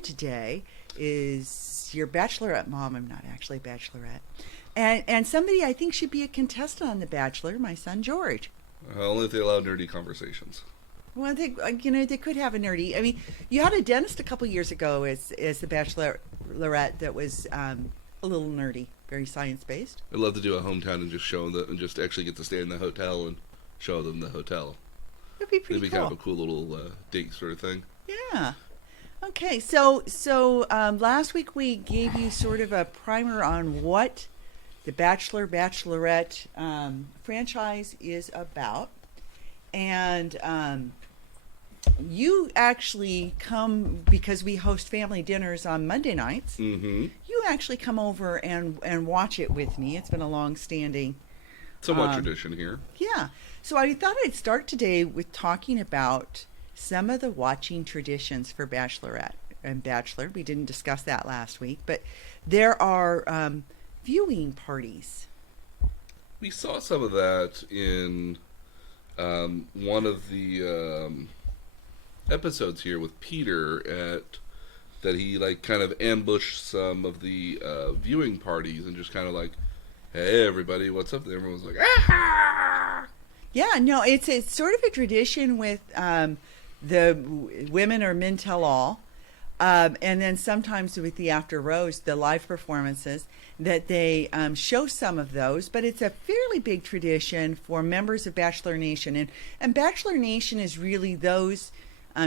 to today is your bachelorette mom. I'm not actually a bachelorette. And somebody I think should be a contestant on The Bachelor, my son George. Only if they allow nerdy conversations. Well, they could have a nerdy. I mean, you had a dentist a couple years ago as the Bachelorette that was a little nerdy, very science based. I'd love to do a hometown and just show them and just actually get to stay in the hotel and show them the hotel. It'd be pretty It'd be cool. kind of a cool little date sort of thing. Yeah. Okay, so last week we gave you sort of a primer on what the Bachelor Bachelorette franchise is about, and you actually come because we host family dinners on Monday nights. Mm-hmm. You actually come over and watch it with me. It's been a long-standing Somewhat tradition here. Yeah. So I thought I'd start today with talking about some of the watching traditions for Bachelorette and Bachelor. We didn't discuss that last week, but there are viewing parties. We saw some of that in one of the episodes here with Peter that he like kind of ambushed some of the viewing parties and just kind of like, hey everybody, what's up? And everyone was like, ah! Yeah, no, it's sort of a tradition with the women or men tell all, and then sometimes with the After Rose, the live performances, that they show some of those. But it's a fairly big tradition for members of Bachelor Nation, and Bachelor Nation is really those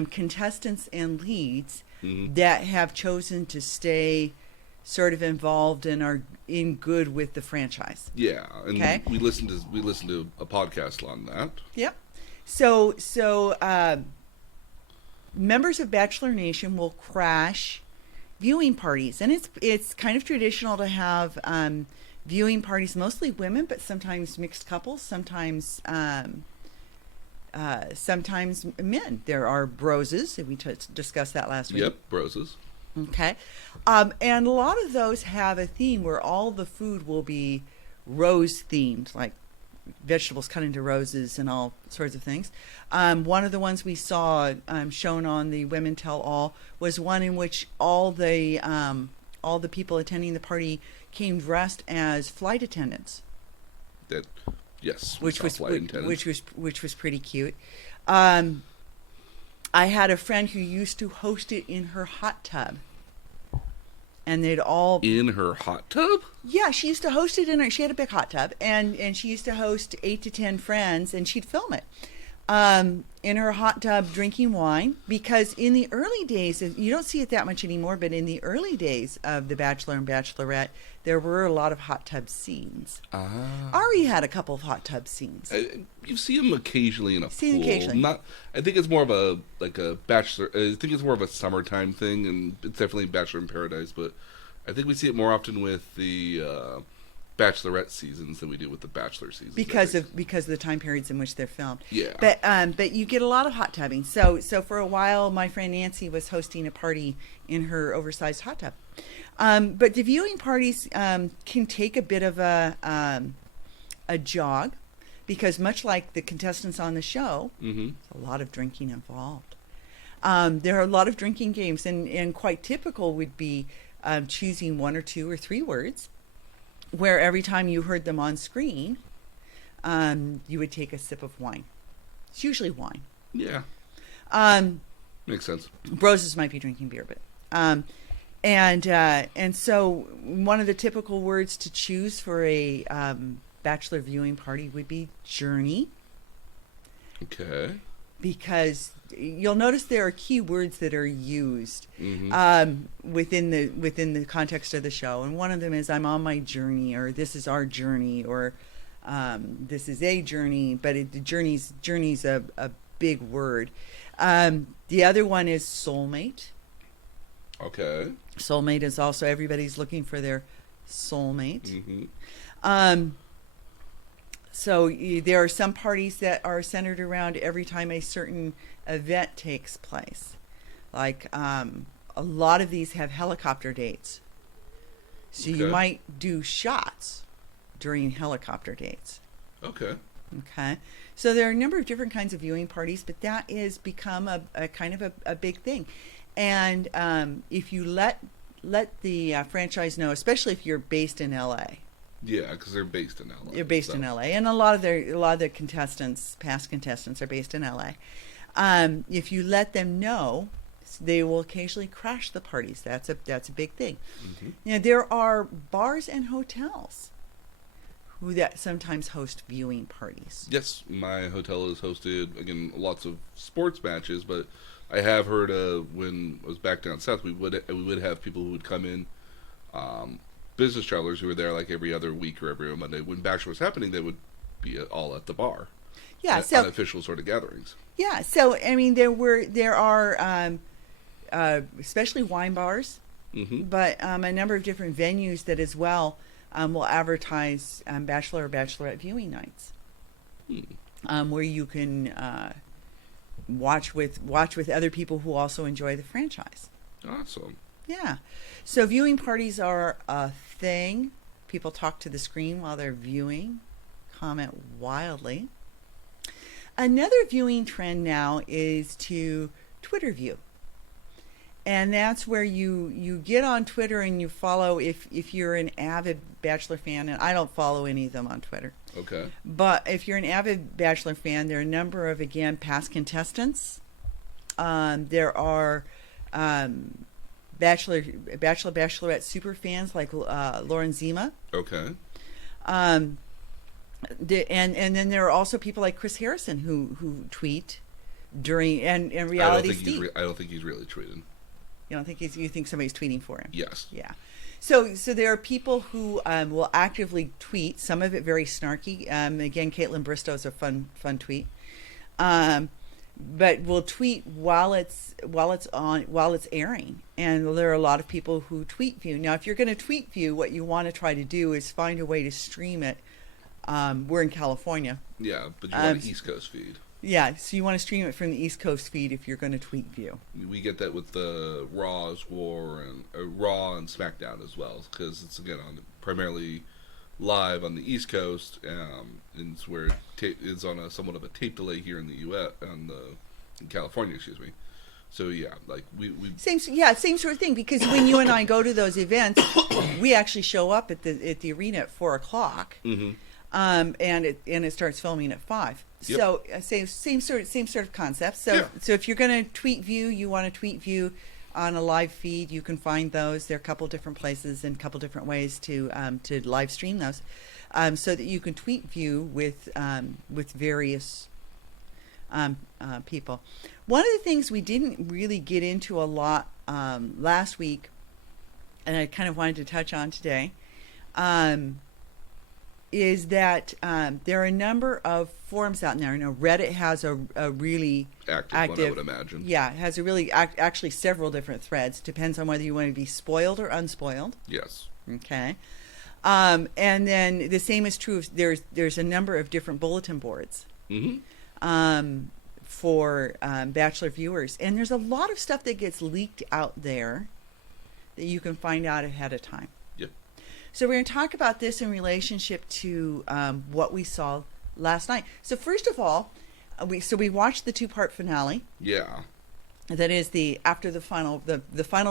contestants and leads that have chosen to stay sort of involved and are in good with the franchise. Yeah, and okay? we listened to a podcast on that. Yep. So members of Bachelor Nation will crash viewing parties, and it's kind of traditional to have viewing parties, mostly women, but sometimes mixed couples, sometimes men. There are broses, and we discussed that last week. Yep, broses. Okay. And a lot of those have a theme where all the food will be rose themed, like vegetables cut into roses and all sorts of things. One of the ones we saw shown on the Women Tell All was one in which all the people attending the party came dressed as flight attendants. Which was pretty cute. I had a friend who used to host it in her hot tub. And they'd all... In her hot tub? Yeah, she used to host it in her... She had a big hot tub. And she used to host 8 to 10 friends, and she'd film it. In her hot tub drinking wine. Because in the early days, you don't see it that much anymore, but in the early days of The Bachelor and Bachelorette, there were a lot of hot tub scenes. Ari had a couple of hot tub scenes. You see them occasionally in a pool. Occasionally. I think it's more of a bachelor. I think it's more of a summertime thing, and it's definitely Bachelor in Paradise. But I think we see it more often with the Bachelorette seasons than we do with the Bachelor seasons. Because of the time periods in which they're filmed. Yeah. But you get a lot of hot tubbing. So for a while, my friend Nancy was hosting a party in her oversized hot tub. But the viewing parties can take a bit of a jog, because much like the contestants on the show, there's a lot of drinking involved. There are a lot of drinking games, and quite typical would be choosing 1 or 2 or 3 words, where every time you heard them on screen, you would take a sip of wine. It's usually wine. Yeah. Makes sense. Broses might be drinking beer, but... And so one of the typical words to choose for a Bachelor viewing party would be journey. Okay. Because you'll notice there are key words that are used within the context of the show, and one of them is "I'm on my journey," or "This is our journey," or "This is a journey." But journey's a big word. The other one is soulmate. Okay. Soulmate is also, everybody's looking for their soulmate. So there are some parties that are centered around every time a certain event takes place. Like a lot of these have helicopter dates. So you might do shots during helicopter dates. Okay. So there are a number of different kinds of viewing parties, but that has become a kind of a big thing. And if you let the franchise know, especially if you're based in LA. Yeah, because they're based in LA. They're based in LA, and a lot of the contestants, past contestants, are based in LA. If you let them know, they will occasionally crash the parties. That's a big thing. Mm-hmm. You know, there are bars and hotels that sometimes host viewing parties. Yes, my hotel has hosted, again, lots of sports matches, but I have heard when I was back down south, we would have people who would come in, business travelers who were there like every other week or every Monday. When Bachelor was happening, they would be all at the bar. Yeah, so unofficial sort of gatherings. Yeah, so I mean, there are especially wine bars, Mm-hmm. but a number of different venues that as well will advertise Bachelor or Bachelorette viewing nights, where you can watch with other people who also enjoy the franchise. Awesome. Yeah, so viewing parties are a thing. People talk to the screen while they're viewing, comment wildly. Another viewing trend now is to Twitter view. And that's where you get on Twitter and you follow, if you're an avid Bachelor fan, and I don't follow any of them on Twitter. Okay. But if you're an avid Bachelor fan, there are a number of, again, past contestants. There are Bachelorette super fans like Lauren Zima. Okay. And then there are also people like Chris Harrison who tweet during and reality Steve. I don't think he's really tweeting. You don't think you think somebody's tweeting for him? Yes. Yeah. So there are people who will actively tweet. Some of it very snarky. Again, Caitlin Bristow's a fun tweet. But will tweet while it's airing, and there are a lot of people who tweet view. Now, if you're going to tweet view, what you want to try to do is find a way to stream it. We're in California. Yeah, but you want an East Coast feed. Yeah, so you want to stream it from the East Coast feed if you're going to tweet view. We get that with the Raw and SmackDown as well, because it's again primarily live on the East Coast, and it's where it's on a somewhat of a tape delay here in the U.S. in California, excuse me. So yeah, like we same sort of thing, because when you and I go to those events, we actually show up at the arena at 4:00. Mm-hmm. And it starts filming at 5. Yep. So same sort of concept. So Yeah. So if you're going to tweet view, you want to tweet view on a live feed. You can find those. There are a couple different places and a couple different ways to live stream those, so that you can tweet view with various people. One of the things we didn't really get into a lot last week, and I kind of wanted to touch on today, is that there are a number of forums out there. Now, Reddit has a really active one, I would imagine. Yeah, it has a really actually several different threads. Depends on whether you want to be spoiled or unspoiled. Yes. Okay. And then the same is true of there's a number of different bulletin boards. Mm-hmm. For Bachelor viewers, and there's a lot of stuff that gets leaked out there that you can find out ahead of time. Yep. So we're going to talk about this in relationship to what we saw last night. So first of all, we watched the 2-part finale. Yeah. That is the after the final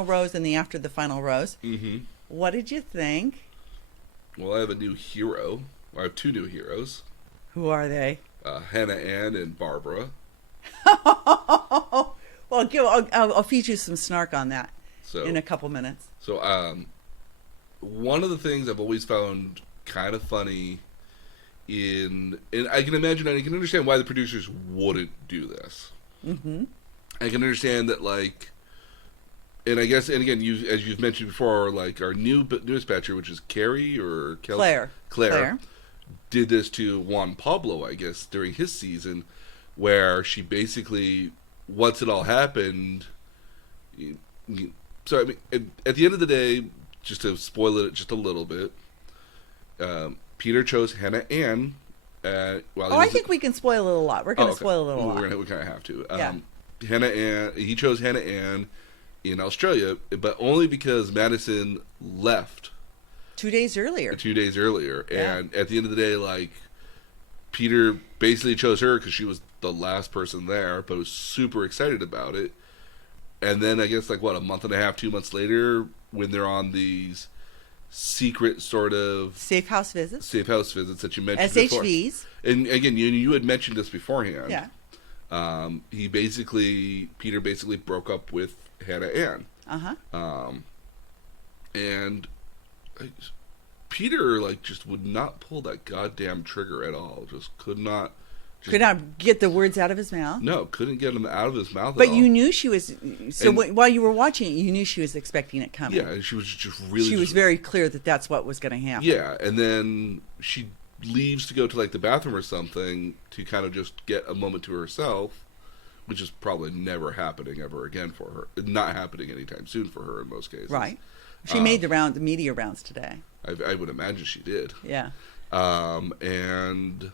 rose and the after the final rose. Mm-hmm. What did you think? Well, I have a new hero. I have 2 new heroes. Who are they? Hannah Ann and Barbara. Well, I'll feed you some snark on that in a couple minutes. So, one of the things I've always found kind of funny and I can imagine and I can understand why the producers wouldn't do this. Mm-hmm. I can understand that, like, and I guess, and again, as you've mentioned before, like our newest Bachelor, which is Carrie or Claire, did this to Juan Pablo, I guess, during his season, where she basically, once it all happened, so I mean, at the end of the day, just to spoil it just a little bit, Peter chose Hannah Ann. I think we can spoil it a lot. We're going to spoil it a lot. We kind of have to. Yeah. Hannah Ann. He chose Hannah Ann in Australia, but only because Madison left 2 days earlier. 2 days earlier, Yeah. and at the end of the day, like, Peter basically chose her because she was the last person there, but was super excited about it. and then I guess like what, a month and a half, 2 months later, when they're on these secret sort of Safe house visits. that you mentioned before. SHVs. And again, you had mentioned this beforehand. Yeah. Peter basically broke up with Hannah Ann. Uh-huh. And Peter like just would not pull that goddamn trigger at all. Just could not. Could not get the words out of his mouth. No, couldn't get them out of his mouth. But at all. you knew she was. So while you were watching it, you knew she was expecting it coming. Yeah, and she was just really. She was very clear that that's what was going to happen. Yeah, and then she leaves to go to like the bathroom or something to kind of just get a moment to herself, which is probably never happening ever again for her. Not happening anytime soon for her in most cases. Right. She made the media rounds today. I would imagine she did. Yeah. And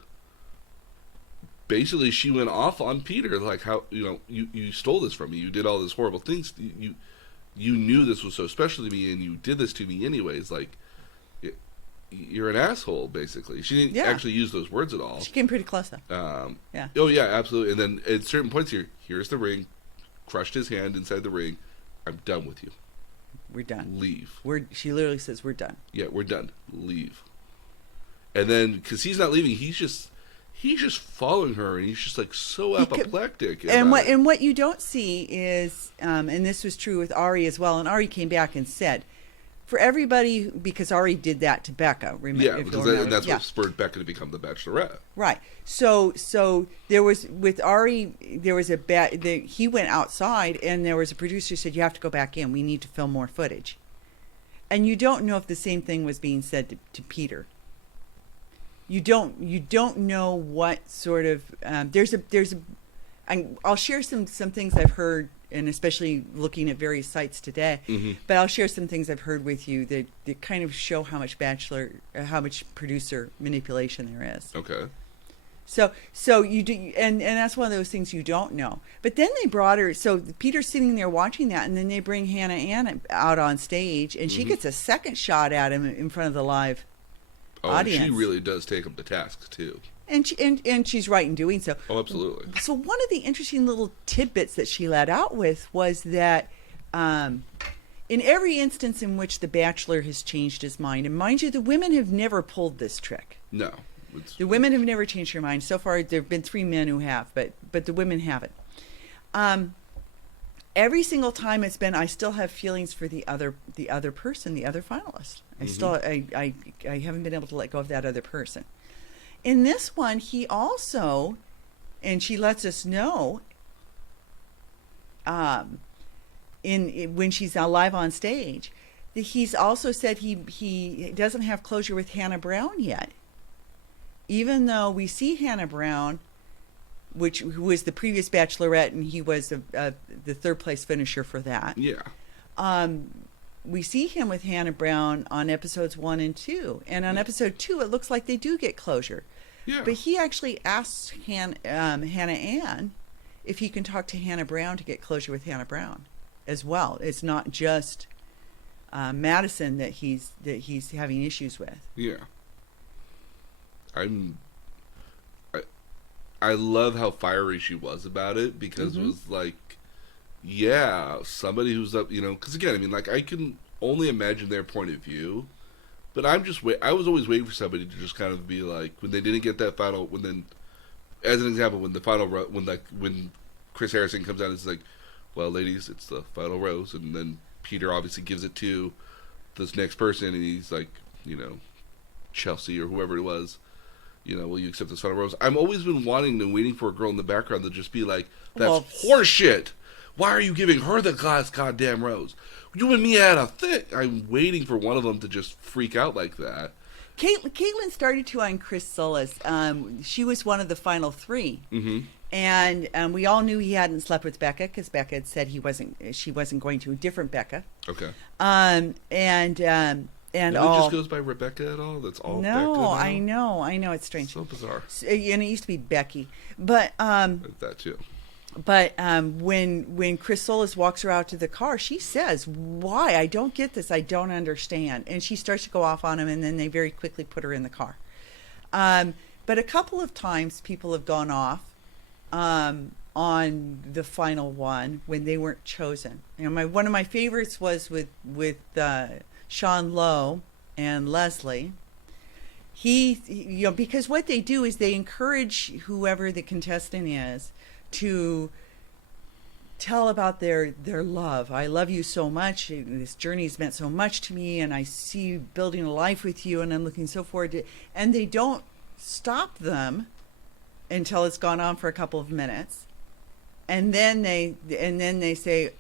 basically she went off on Peter, like, how, you stole this from me. You did all these horrible things. You knew this was so special to me, and you did this to me anyways. Like, you're an asshole, basically. She didn't actually use those words at all. She came pretty close, though. Yeah. Oh, yeah, absolutely. And then at certain points here's the ring, crushed his hand inside the ring. I'm done with you. We're done. Leave. She literally says, we're done. Yeah, we're done. Leave. And then, because he's not leaving, he's just following her, and he's just like so apoplectic. And what you don't see is, and this was true with Ari as well, and Ari came back and said, for everybody, because Ari did that to Becca. Yeah, because that's what spurred Becca to become the Bachelorette. Right. So there was, with Ari, there was he went outside, and there was a producer who said, you have to go back in. We need to film more footage. And you don't know if the same thing was being said to Peter. You don't know what sort of I'll share some things I've heard, and especially looking at various sites today. Mm-hmm. But I'll share some things I've heard with you that kind of show how much producer manipulation there is. Okay. So you do, and that's one of those things you don't know. But then they brought her. So Peter's sitting there watching that, and then they bring Hannah Ann out on stage, and she gets a second shot at him in front of the live audience. She really does take him to task too. And she's right in doing so. Oh, absolutely. So one of the interesting little tidbits that she let out with was that in every instance in which the Bachelor has changed his mind, and mind you, the women have never pulled this trick. No. The women have never changed their mind. So far, there have been 3 men who have, but the women haven't. Every single time it's been, I still have feelings for the other person, the other finalist. I haven't been able to let go of that other person. In this one, he also, and she lets us know, when she's live on stage, that he's also said he doesn't have closure with Hannah Brown yet. Even though we see Hannah Brown, who was the previous Bachelorette, and he was the third place finisher for that. Yeah. We see him with Hannah Brown on episodes 1 and 2, and on episode 2, it looks like they do get closure. Yeah. But he actually asks Hannah Ann if he can talk to Hannah Brown to get closure with Hannah Brown as well. It's not just Madison that he's having issues with. Yeah. I love how fiery she was about it, because it was like, yeah, somebody who's up, because again, I mean, like, I can only imagine their point of view, but I was always waiting for somebody to just kind of be like, when they didn't get that final, as an example, when Chris Harrison comes out and is like, well, ladies, it's the final rose, and then Peter obviously gives it to this next person, and he's like, Chelsea or whoever it was, will you accept this final rose? I've always been wanting and waiting for a girl in the background to just be like, that's horseshit. Why are you giving her the goddamn rose? You and me had a thing. I'm waiting for one of them to just freak out like that. Caitlin started to on Chris Solis. She was one of the final 3. Mm-hmm. And we all knew he hadn't slept with Becca, because Becca had said she wasn't going to. A different Becca. Okay. And it just goes by Rebecca at all? That's all Becca now? I know. It's strange. So bizarre. And it used to be Becky. But that too. But when Chris Solis walks her out to the car, she says, why? I don't get this. I don't understand. And she starts to go off on him, and then they very quickly put her in the car. But a couple of times people have gone off. on the final one when they weren't chosen. You know, one of my favorites was with Sean Lowe and Leslie. Because what they do is they encourage whoever the contestant is to tell about their love. I love you so much. This journey has meant so much to me, and I see you building a life with you, and I'm looking so forward to it. And they don't stop them until it's gone on for a couple of minutes. And then they say,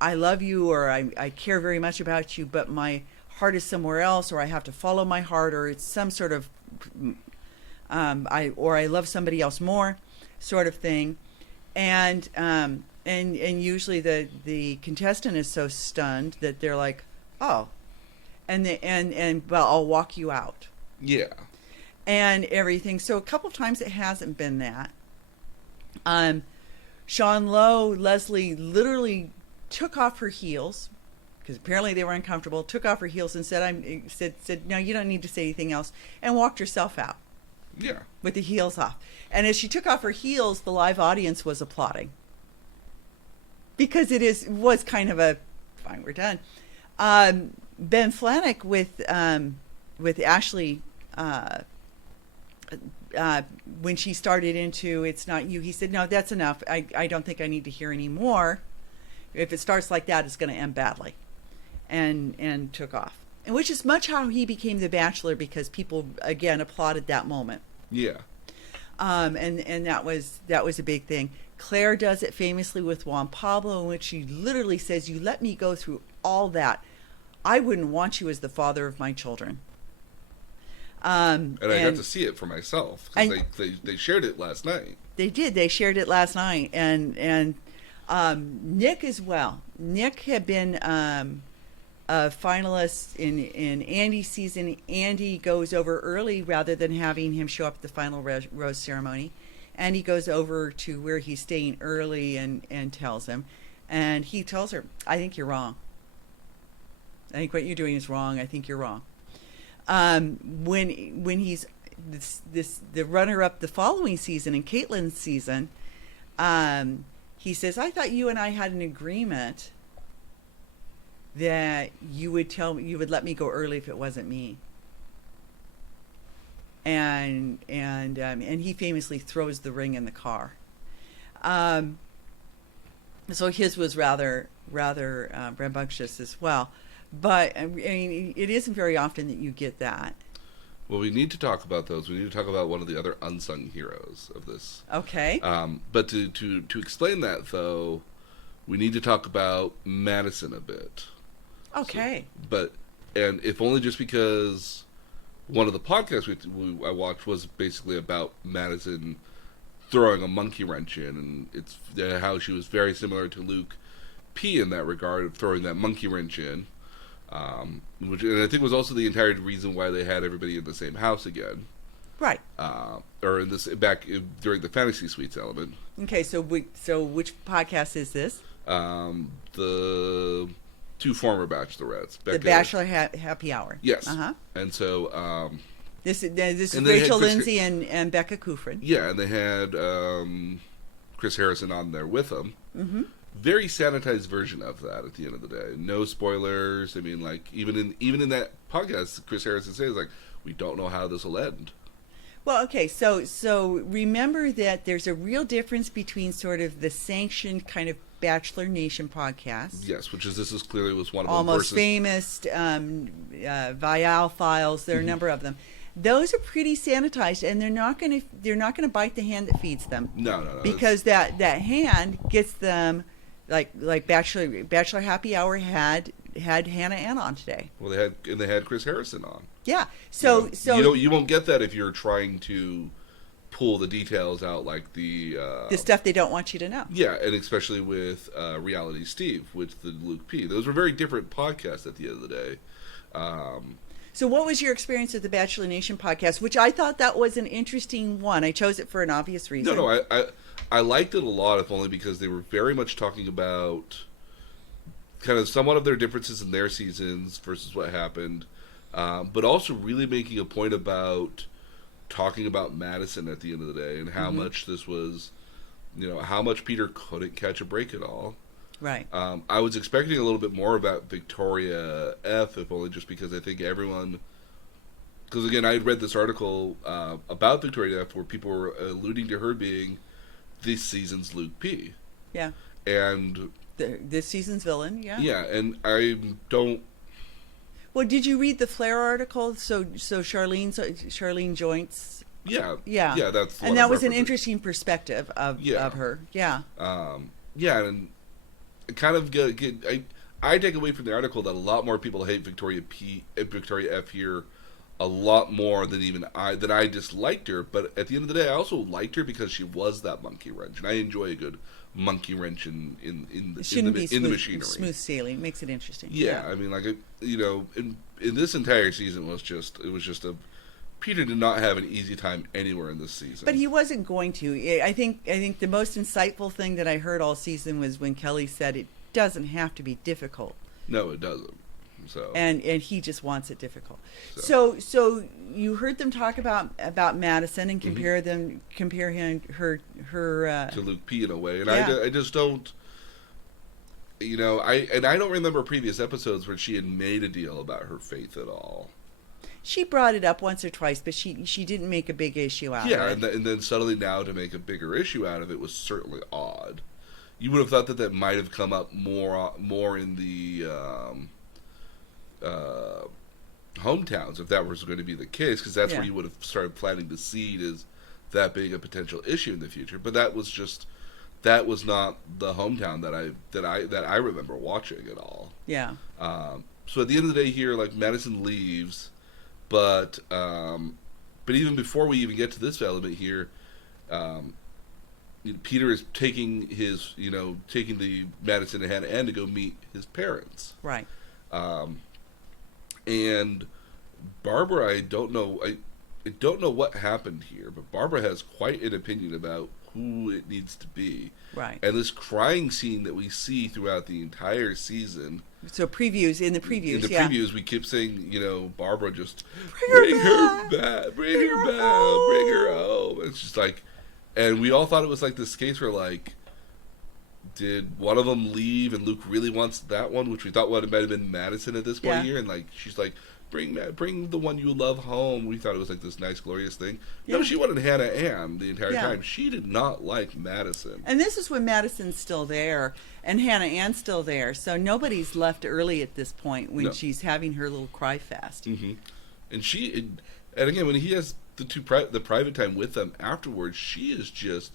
I love you, or I care very much about you, but my heart is somewhere else, or I have to follow my heart, or it's some sort of I love somebody else more sort of thing. And usually the contestant is so stunned that they're like, oh, and well, I'll walk you out. Yeah. And everything. So a couple of times it hasn't been that. Sean Lowe, Leslie literally took off her heels because apparently they were uncomfortable. Took off her heels and said, no, you don't need to say anything else, and walked herself out. Yeah. With the heels off. And as she took off her heels, the live audience was applauding because was kind of a fine. We're done. Ben Flanick with Ashley. When she started into It's Not You, he said, no, that's enough. I don't think I need to hear any more. If it starts like that, it's going to end badly. And took off. And which is much how he became the Bachelor, because people, again, applauded that moment. Yeah. And that was a big thing. Claire does it famously with Juan Pablo, in which she literally says, you let me go through all that. I wouldn't want you as the father of my children. And I got to see it for myself because they shared it last night. They did. They shared it last night, and Nick as well. Nick had been a finalist in Andy's season. Andy goes over early rather than having him show up at the final rose ceremony, and he goes over to where he's staying early and tells him, and he tells her, "I think you're wrong. I think what you're doing is wrong. I think you're wrong." When he's the runner-up the following season, in Caitlin's season, he says, I thought you and I had an agreement that you would let me go early if it wasn't me. And he famously throws the ring in the car. So his was rather rambunctious as well. But I mean, it isn't very often that you get that. Well, we need to talk about those. We need to talk about one of the other unsung heroes of this. Okay. But to explain that, though, we need to talk about Madison a bit. Okay. And if only just because one of the podcasts I watched was basically about Madison throwing a monkey wrench in, and it's how she was very similar to Luke P in that regard of throwing that monkey wrench in. Which, and I think was also the entire reason why they had everybody in the same house again. Right. Or in this during the Fantasy Suites element. Okay, so which podcast is this? The two former Bachelorettes. The Bachelor Happy Hour. Yes. Uh-huh. And so this is Rachel Lindsay and Becca Kufrin. Yeah, and they had Chris Harrison on there with them. Mm-hmm. Very sanitized version of that at the end of the day. No spoilers. I mean, like, even in that podcast, Chris Harrison says, like, we don't know how this will end. Well, okay, so remember that there's a real difference between sort of the sanctioned kind of Bachelor Nation podcast. Yes, this is clearly was one of them. Almost Famous, Vial Files. There are a number of them. Those are pretty sanitized, and they're not going to bite the hand that feeds them. No. Because that hand gets them. Like Bachelor Happy Hour had Hannah Ann on today. Well, they had Chris Harrison on. Yeah. So you won't get that if you're trying to pull the details out, like the stuff they don't want you to know. Yeah, and especially with Reality Steve, with the Luke P. Those were very different podcasts at the end of the day. So what was your experience with the Bachelor Nation podcast, which I thought that was an interesting one? I chose it for an obvious reason. No, I liked it a lot, if only because they were very much talking about kind of somewhat of their differences in their seasons versus what happened, but also really making a point about talking about Madison at the end of the day and how much this was how much Peter couldn't catch a break at all. Right. I was expecting a little bit more about Victoria F, if only just because I think everyone. Because again, I had read this article about Victoria F where people were alluding to her being this season's Luke P. Yeah. And this season's villain. Yeah. yeah, and I don't. Well, did you read the Flair article? So Charlene Joint's. Yeah. Yeah. Yeah, that's. And that was an interesting perspective of her. Yeah. Yeah, and kind of I take away from the article that a lot more people hate Victoria F here a lot more than I disliked her. But at the end of the day, I also liked her because she was that monkey wrench, and I enjoy a good monkey wrench in the machinery. Smooth sailing makes it interesting. Yeah, I mean, like in this entire season was just a. Peter did not have an easy time anywhere in this season. But he wasn't going to. I think the most insightful thing that I heard all season was when Kelly said it doesn't have to be difficult. No, it doesn't. So and he just wants it difficult. So you heard them talk about Madison and compare her to Luke P in a way, and yeah. I just don't. I don't remember previous episodes where she had made a deal about her faith at all. She brought it up once or twice, but she didn't make a big issue out of it. Yeah, and then suddenly now to make a bigger issue out of it was certainly odd. You would have thought that might have come up more in the hometowns if that was going to be the case, because that's where you would have started planting the seed as that being a potential issue in the future. But that was not the hometown that I remember watching at all. Yeah. So at the end of the day here, like, Madison leaves. But even before we even get to this element here, Peter is taking the Madison and Hannah Ann to go meet his parents. Right. And Barbara, I don't know what happened here, but Barbara has quite an opinion about who it needs to be. Right. And this crying scene that we see throughout the entire season. So in the previews, we keep saying, Barbara, just bring her back, bring her home. It's just like, and we all thought it was like this case where, like, did one of them leave and Luke really wants that one, which we thought might have been Madison at this point here, and like she's like, bring the one you love home. We thought it was like this nice, glorious thing. Yeah. No, she wanted Hannah Ann the entire time. She did not like Madison. And this is when Madison's still there and Hannah Ann's still there. So nobody's left early at this point when she's having her little cry fest. Mm-hmm. And again, when he has the private time with them afterwards, she is just.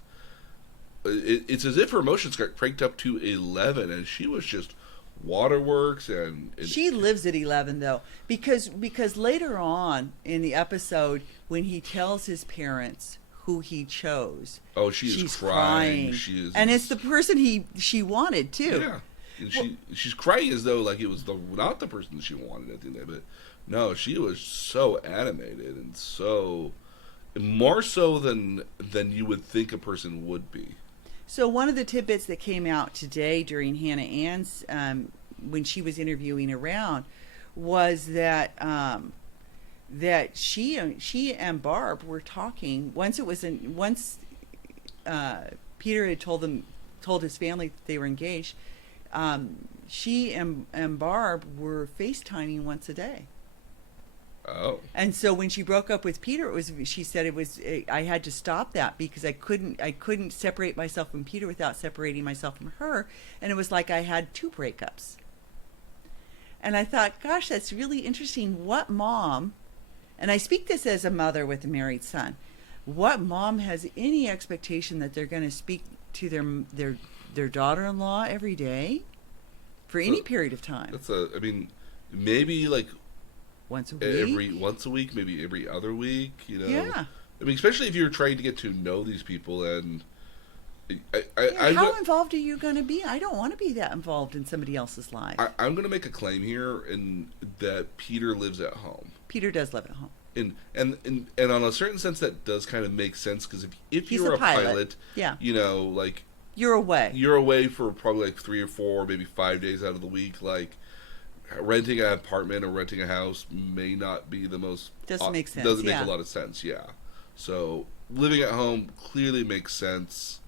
It's as if her emotions got cranked up to 11, and she was just waterworks and she lives at 11 though, because later on in the episode when he tells his parents who he chose, she's crying. And it's the person she wanted too. Yeah, and she's crying as though like it was not the person that she wanted at the end. But no, she was so animated and so more so than you would think a person would be. So one of the tidbits that came out today during Hannah Ann's when she was interviewing around was that she and Barb were talking once Peter had told his family that they were engaged. She and Barb were FaceTiming once a day. Oh. And so when she broke up with Peter, she said I had to stop that because I couldn't separate myself from Peter without separating myself from her, and it was like I had two breakups. And I thought, gosh, that's really interesting. What mom, and I speak this as a mother with a married son, what mom has any expectation that they're going to speak to their daughter-in-law every day for any period of time? Maybe like once a week? Once a week, maybe every other week, Yeah. I mean, especially if you're trying to get to know these people and... how involved are you going to be? I don't want to be that involved in somebody else's life. I'm going to make a claim here that Peter lives at home. Peter does live at home. And on a certain sense, that does kind of make sense, because if you're a pilot, yeah. Like... You're away. You're away for probably like 3 or 4, maybe 5 days out of the week, like... Renting an apartment or renting a house may not be the most... Doesn't make sense, Doesn't make a lot of sense, yeah. So, living at home clearly makes sense.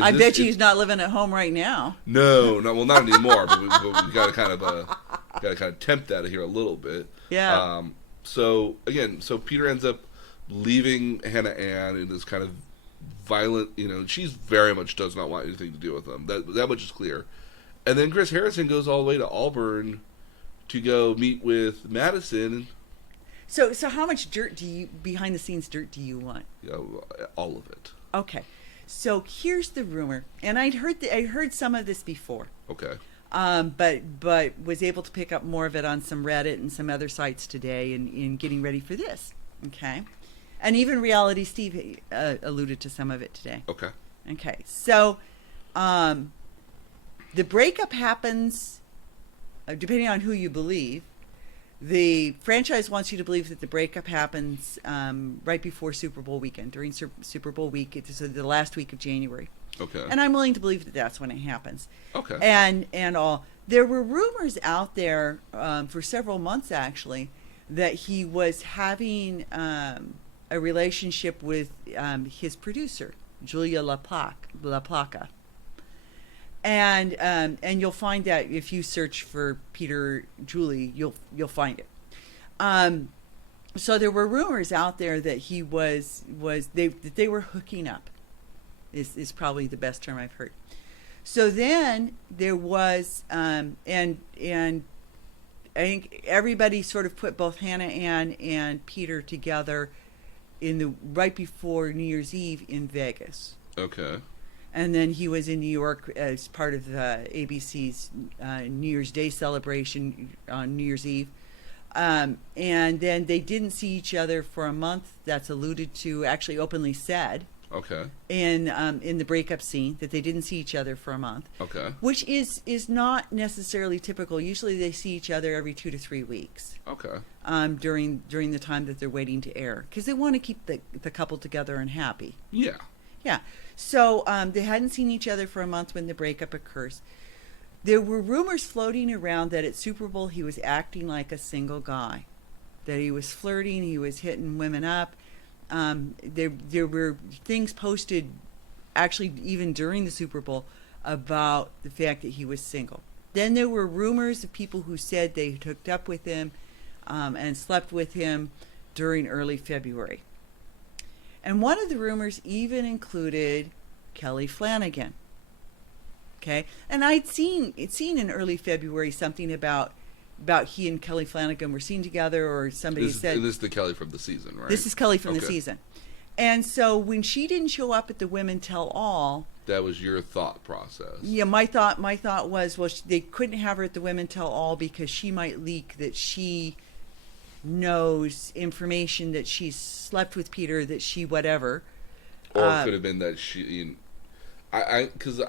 I bet you he's not living at home right now. No, well, not anymore. but we got to kind of tempt that here a little bit. Yeah. So Peter ends up leaving Hannah Ann in this kind of violent. She's very much does not want anything to do with them. That much is clear. And then Chris Harrison goes all the way to Auburn to go meet with Madison. So how much behind the scenes dirt do you want? All of it. Okay. So here's the rumor, and I heard some of this before. Okay. But was able to pick up more of it on some Reddit and some other sites today in getting ready for this. Okay. And even Reality Steve alluded to some of it today. Okay. Okay. So the breakup happens, depending on who you believe. The franchise wants you to believe that the breakup happens right before Super Bowl weekend, during Super Bowl week. It's the last week of January. Okay. And I'm willing to believe that that's when it happens. Okay. And all. There were rumors out there for several months, actually, that he was having a relationship with his producer, Julia La Placa. And you'll find that if you search for Peter Julie, you'll find it. So there were rumors out there that he that they were hooking up. Is probably the best term I've heard. So then there was and I think everybody sort of put both Hannah Ann and Peter together right before New Year's Eve in Vegas. Okay. And then he was in New York as part of the ABC's New Year's Day celebration on New Year's Eve. And then they didn't see each other for a month. That's alluded to, actually openly said. Okay. In the breakup scene, that they didn't see each other for a month. Okay. Which is not necessarily typical. Usually they see each other every 2 to 3 weeks. Okay. During the time that they're waiting to air, because they want to keep the couple together and happy. Yeah. Yeah. So they hadn't seen each other for a month when the breakup occurs. There were rumors floating around that at Super Bowl he was acting like a single guy, that he was flirting, he was hitting women up. There were things posted, actually even during the Super Bowl, about the fact that he was single. Then there were rumors of people who said they hooked up with him and slept with him during early February. And one of the rumors even included Kelly Flanagan. Okay, and I'd seen in early February something about he and Kelly Flanagan were seen together, or somebody said this is the Kelly from the season, right? This is Kelly from the season. And so when she didn't show up at the Women Tell All, that was your thought process. Yeah, my thought was, well, they couldn't have her at the Women Tell All because she might leak that she knows information, that she slept with Peter, that she whatever, or it could have been that she. Because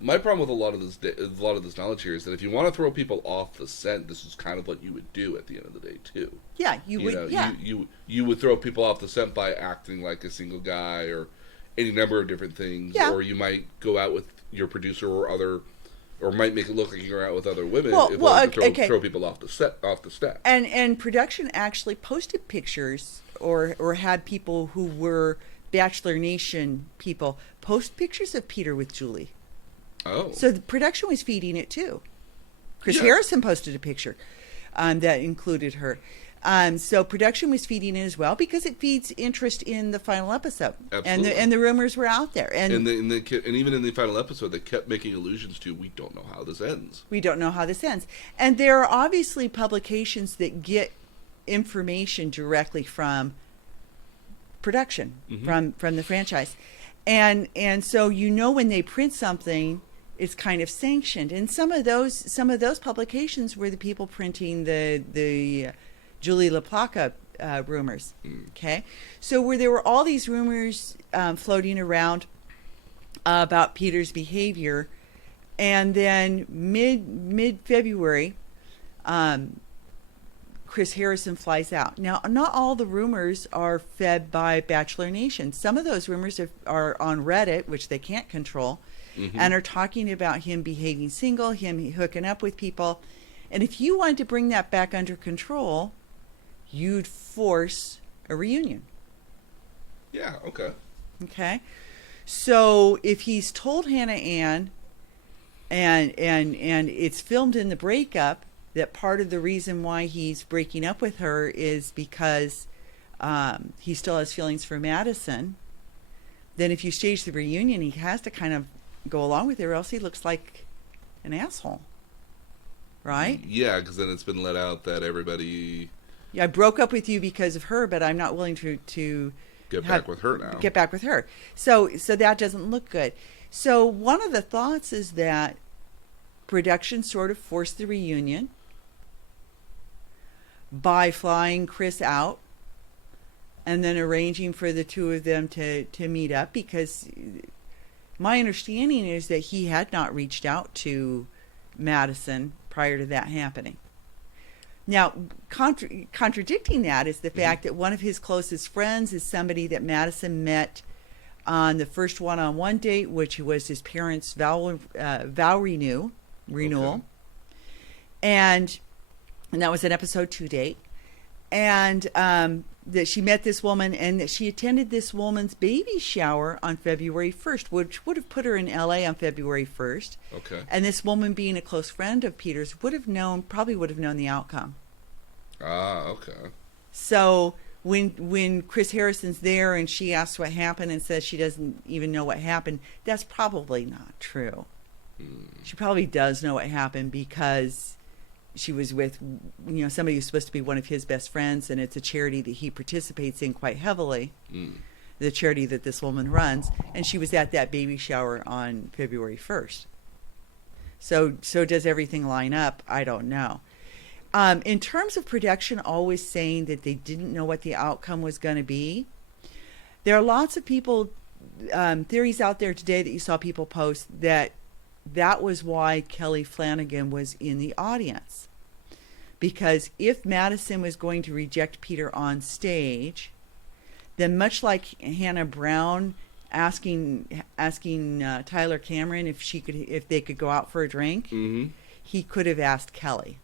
my problem with a lot of this knowledge here is that if you want to throw people off the scent, this is kind of what you would do at the end of the day too. Yeah, you would. Know, yeah, you would throw people off the scent by acting like a single guy or any number of different things. Yeah. Or you might go out with your producer or might make it look like you're out with other women throw people off the step. And production actually posted pictures or had people who were Bachelor Nation people post pictures of Peter with Julie. Oh. So the production was feeding it too. Chris Harrison posted a picture that included her. So production was feeding it as well because it feeds interest in the final episode. Absolutely. And the rumors were out there. And even in the final episode, they kept making allusions to, we don't know how this ends. We don't know how this ends. And there are obviously publications that get information directly from production, from the franchise. And so when they print something, it's kind of sanctioned. And some of those publications were the people printing the Julie La Placa rumors. Okay, so where there were all these rumors floating around about Peter's behavior, and then mid February, Chris Harrison flies out. Now, not all the rumors are fed by Bachelor Nation. Some of those rumors are on Reddit, which they can't control, and are talking about him behaving single, him hooking up with people. And if you wanted to bring that back under control, you'd force a reunion. Yeah, okay. Okay. So if he's told Hannah Ann, and it's filmed in the breakup, that part of the reason why he's breaking up with her is because he still has feelings for Madison, then if you stage the reunion, he has to kind of go along with it, or else he looks like an asshole. Right? Yeah, because then it's been let out that everybody... Yeah, I broke up with you because of her, but I'm not willing to get back with her now. Get back with her. So that doesn't look good. So one of the thoughts is that production sort of forced the reunion by flying Chris out and then arranging for the two of them to meet up, because my understanding is that he had not reached out to Madison prior to that happening. Now, contradicting that is the fact that one of his closest friends is somebody that Madison met on the first one-on-one date, which was his parents' vow renewal. Okay. And that was an episode 2 date. And that she met this woman, and that she attended this woman's baby shower on February 1st, which would have put her in LA on February 1st. Okay. And this woman, being a close friend of Peter's, probably would have known the outcome. Ah, okay. So when Chris Harrison's there and she asks what happened and says she doesn't even know what happened, that's probably not true. She probably does know what happened, because she was with, somebody who's supposed to be one of his best friends, and it's a charity that he participates in quite heavily, the charity that this woman runs, and she was at that baby shower on February 1st. So does everything line up? I don't know. In terms of production always saying that they didn't know what the outcome was going to be, there are lots of people, theories out there today that you saw people post that was why Kelly Flanagan was in the audience. Because if Madison was going to reject Peter on stage, then much like Hannah Brown asking Tyler Cameron if they could go out for a drink, he could have asked Kelly.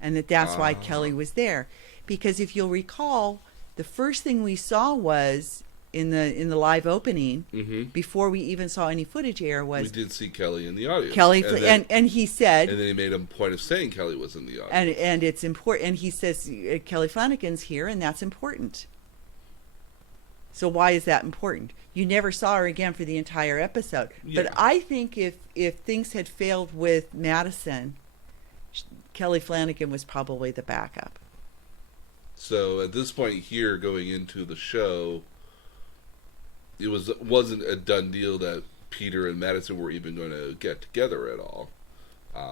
And that's why Kelly was there. Because if you'll recall, the first thing we saw was in the live opening, before we even saw any footage air, was we did see Kelly in the audience. Kelly, and he said, and then he made a point of saying Kelly was in the audience, and it's important. And he says Kelly Flanagan's here, and that's important. So why is that important? You never saw her again for the entire episode. Yeah. But I think if things had failed with Madison, Kelly Flanagan was probably the backup. So at this point here, going into the show, it wasn't a done deal that Peter and Madison were even going to get together at all,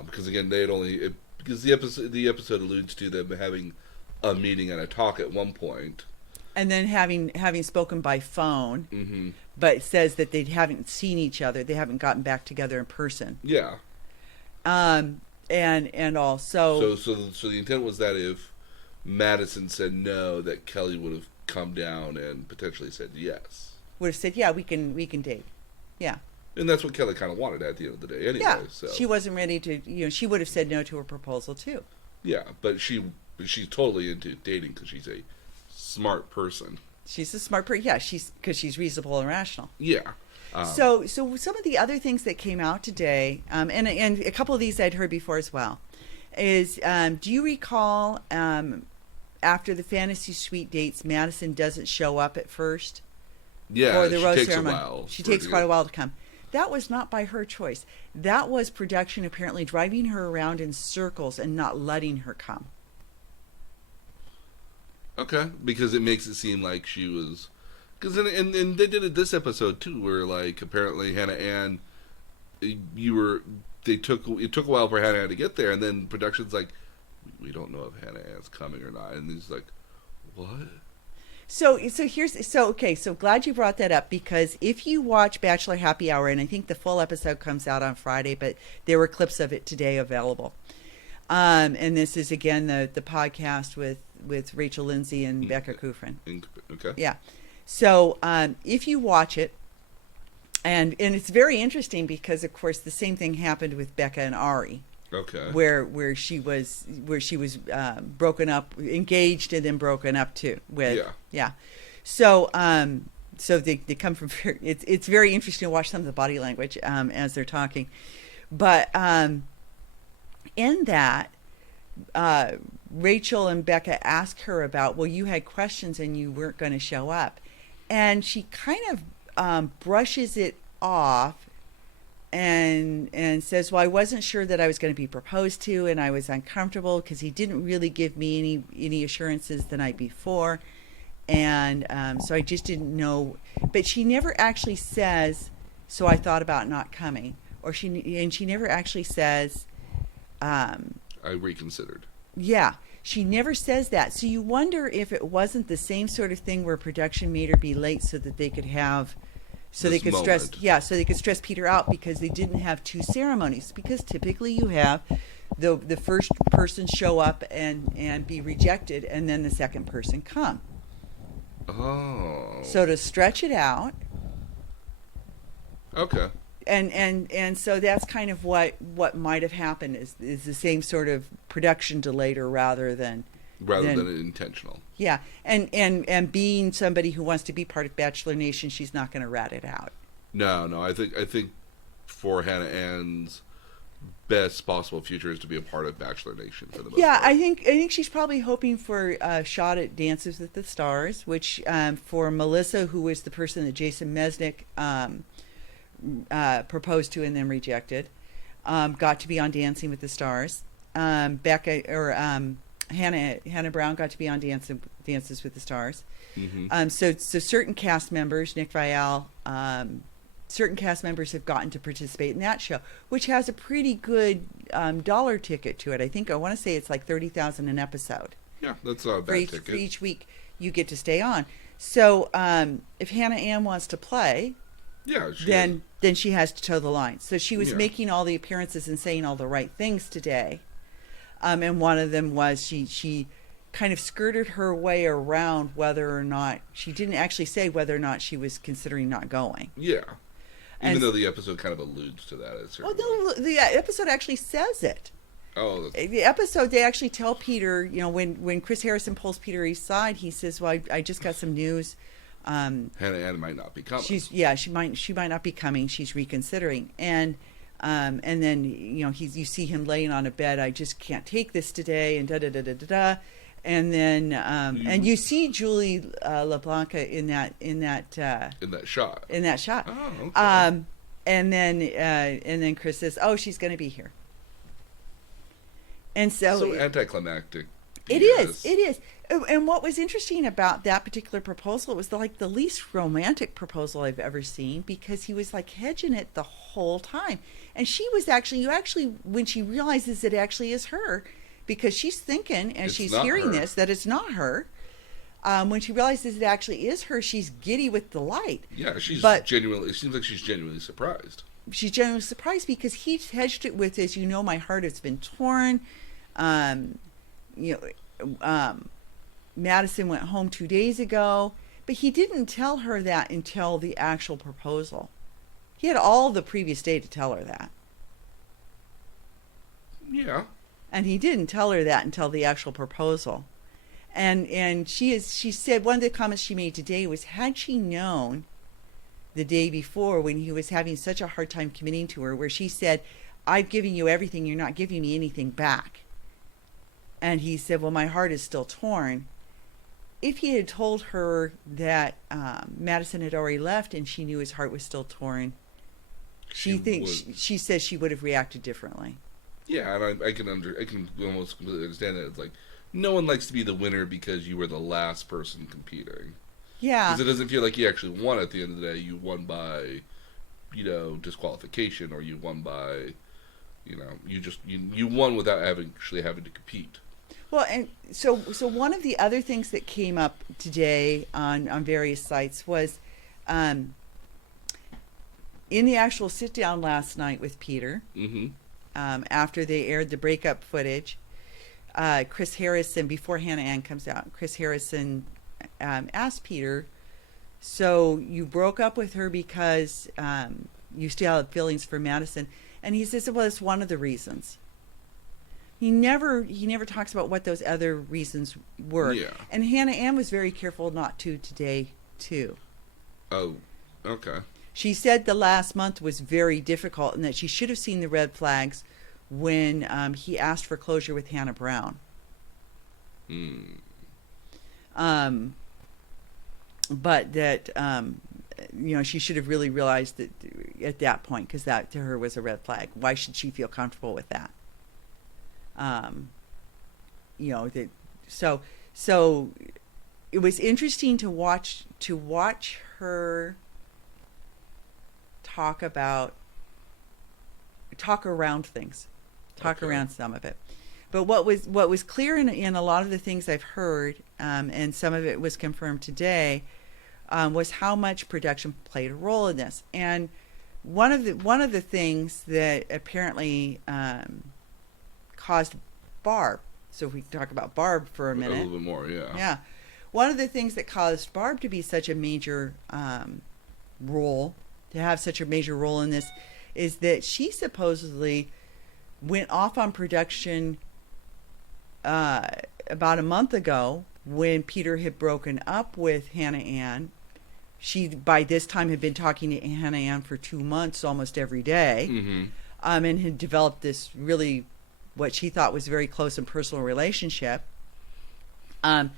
because again because the episode alludes to them having a meeting and a talk at one point, and then having spoken by phone, but it says that they haven't seen each other, they haven't gotten back together in person. Yeah. And also so the intent was that if Madison said no, that Kelly would have come down and potentially said yes. Would have said, yeah, we can date. Yeah. And that's what Kelly kind of wanted at the end of the day anyway. Yeah. So she wasn't ready to, she would have said no to her proposal too. Yeah, but she's totally into dating because she's a smart person. She's a smart person. Yeah, because she's reasonable and rational. Yeah. So some of the other things that came out today, and a couple of these I'd heard before as well, is do you recall after the fantasy suite dates, Madison doesn't show up at first? Yeah, for the rose takes ceremony. a while. She takes quite a while to come. That was not by her choice. That was production apparently driving her around in circles and not letting her come. Okay, because it makes it seem like she was... Because and they did it this episode too, where like apparently Hannah Ann, it took a while for Hannah Ann to get there, and then production's like, we don't know if Hannah Ann's coming or not, and he's like, what? So glad you brought that up, because if you watch Bachelor Happy Hour, and I think the full episode comes out on Friday, but there were clips of it today available. And this is again the podcast with Rachel Lindsay and Becca Kufrin. Okay. Yeah. So if you watch it, and it's very interesting because of course the same thing happened with Becca and Ari. Okay. Where she was broken up, engaged, and then broken up too. Yeah. So so they come from it's very interesting to watch some of the body language as they're talking. But in that, Rachel and Becca ask her about, well, you had questions and you weren't going to show up. And she kind of brushes it off and says, well, I wasn't sure that I was going to be proposed to, and I was uncomfortable because he didn't really give me any assurances the night before. And so I just didn't know. But she never actually says, so I thought about not coming. She never actually says, I reconsidered. yeah, she never says that. So you wonder if it wasn't the same sort of thing where production made her be late so that they could have, so This they could moment. so they could stress Peter out because they didn't have two ceremonies. Because typically you have the first person show up and be rejected, and then the second person come. Oh. So to stretch it out, Okay. and so that's kind of what might have happened is the same sort of production delay rather than Rather than intentional. yeah, and being somebody who wants to be part of Bachelor Nation, she's not going to rat it out. No. I think for Hannah Ann's best possible future is to be a part of Bachelor Nation for the most Yeah, part. I think she's probably hoping for a shot at Dances with the Stars, which for Melissa, who was the person that Jason Mesnick proposed to and then rejected, got to be on Dancing with the Stars. Becca or Hannah Brown got to be on Dances with the Stars. Mm-hmm. So certain cast members, Nick Viall, certain cast members have gotten to participate in that show, which has a pretty good dollar ticket to it. I want to say it's like $30,000 an episode. Yeah, that's not a For bad ticket. for each week you get to stay on. So if Hannah Ann wants to play, Yeah, then she has to toe the line. So she was Yeah. making all the appearances and saying all the right things today. And one of them was she kind of skirted her way around whether or not, she didn't actually say whether or not she was considering not going. Yeah. And- Even though the episode kind of alludes to that. Well, no, the episode actually says it. Oh, The episode, they actually tell Peter, when Chris Harrison pulls Peter aside, he says, well, I just got some news. Hannah Ann might not be coming. She might not be coming. She's reconsidering. And then, you see him laying on a bed. I just can't take this today. And da-da-da-da-da-da. And then, and you see Julie LaBlanca in that in that shot. in that shot. Oh, okay. And then Chris says, "Oh, she's going to be here." And so anticlimactic. it is. It is. And what was interesting about that particular proposal, it was the least romantic proposal I've ever seen, because he was like hedging it the whole time. And she was actually, when she realizes it actually is her, because she's thinking as It's she's not hearing her. this that it's not her. When she realizes it actually is her, she's giddy with delight. Yeah, But- it seems like she's genuinely surprised. She's genuinely surprised because he hedged it with, as you know, my heart has been torn. Madison went home 2 days ago, but he didn't tell her that until the actual proposal. He had all the previous day to tell her that. Yeah. And he didn't tell her that until the actual proposal. And she said, one of the comments she made today was, had she known the day before when he was having such a hard time committing to her, where she said, I've given you everything, you're not giving me anything back. And he said, well, my heart is still torn. If he had told her that Madison had already left and she knew his heart was still torn, she says she would have reacted differently. Yeah, and I can almost completely understand that. It's like, no one likes to be the winner because you were the last person competing. Yeah. Because it doesn't feel like you actually won at the end of the day. You won by, disqualification, or you won by, you won without actually having to compete. Well, and so one of the other things that came up today on various sites was in the actual sit down last night with Peter, Mm-hmm. after they aired the breakup footage, Chris Harrison, before Hannah Ann comes out, Chris Harrison asked Peter, so you broke up with her because you still have feelings for Madison? And he says, well, it's one of the reasons. He never talks about what those other reasons were. Yeah. And Hannah Ann was very careful not to today, too. Oh, okay. She said the last month was very difficult and that she should have seen the red flags when he asked for closure with Hannah Brown. Hmm. But that, she should have really realized that at that point, because that to her was a red flag. Why should she feel comfortable with that? So it was interesting to watch her talk around things, around some of it. But what was clear in a lot of the things I've heard, and some of it was confirmed today, was how much production played a role in this. And one of the things that apparently caused Barb. So if we talk about Barb for a minute, a little bit more, yeah. Yeah, one of the things that caused Barb to be such a major role, to have such a major role in this, is that she supposedly went off on production about a month ago when Peter had broken up with Hannah Ann. She, by this time, had been talking to Hannah Ann for 2 months almost every day, Mm-hmm. And had developed this really, what she thought was a very close and personal relationship. And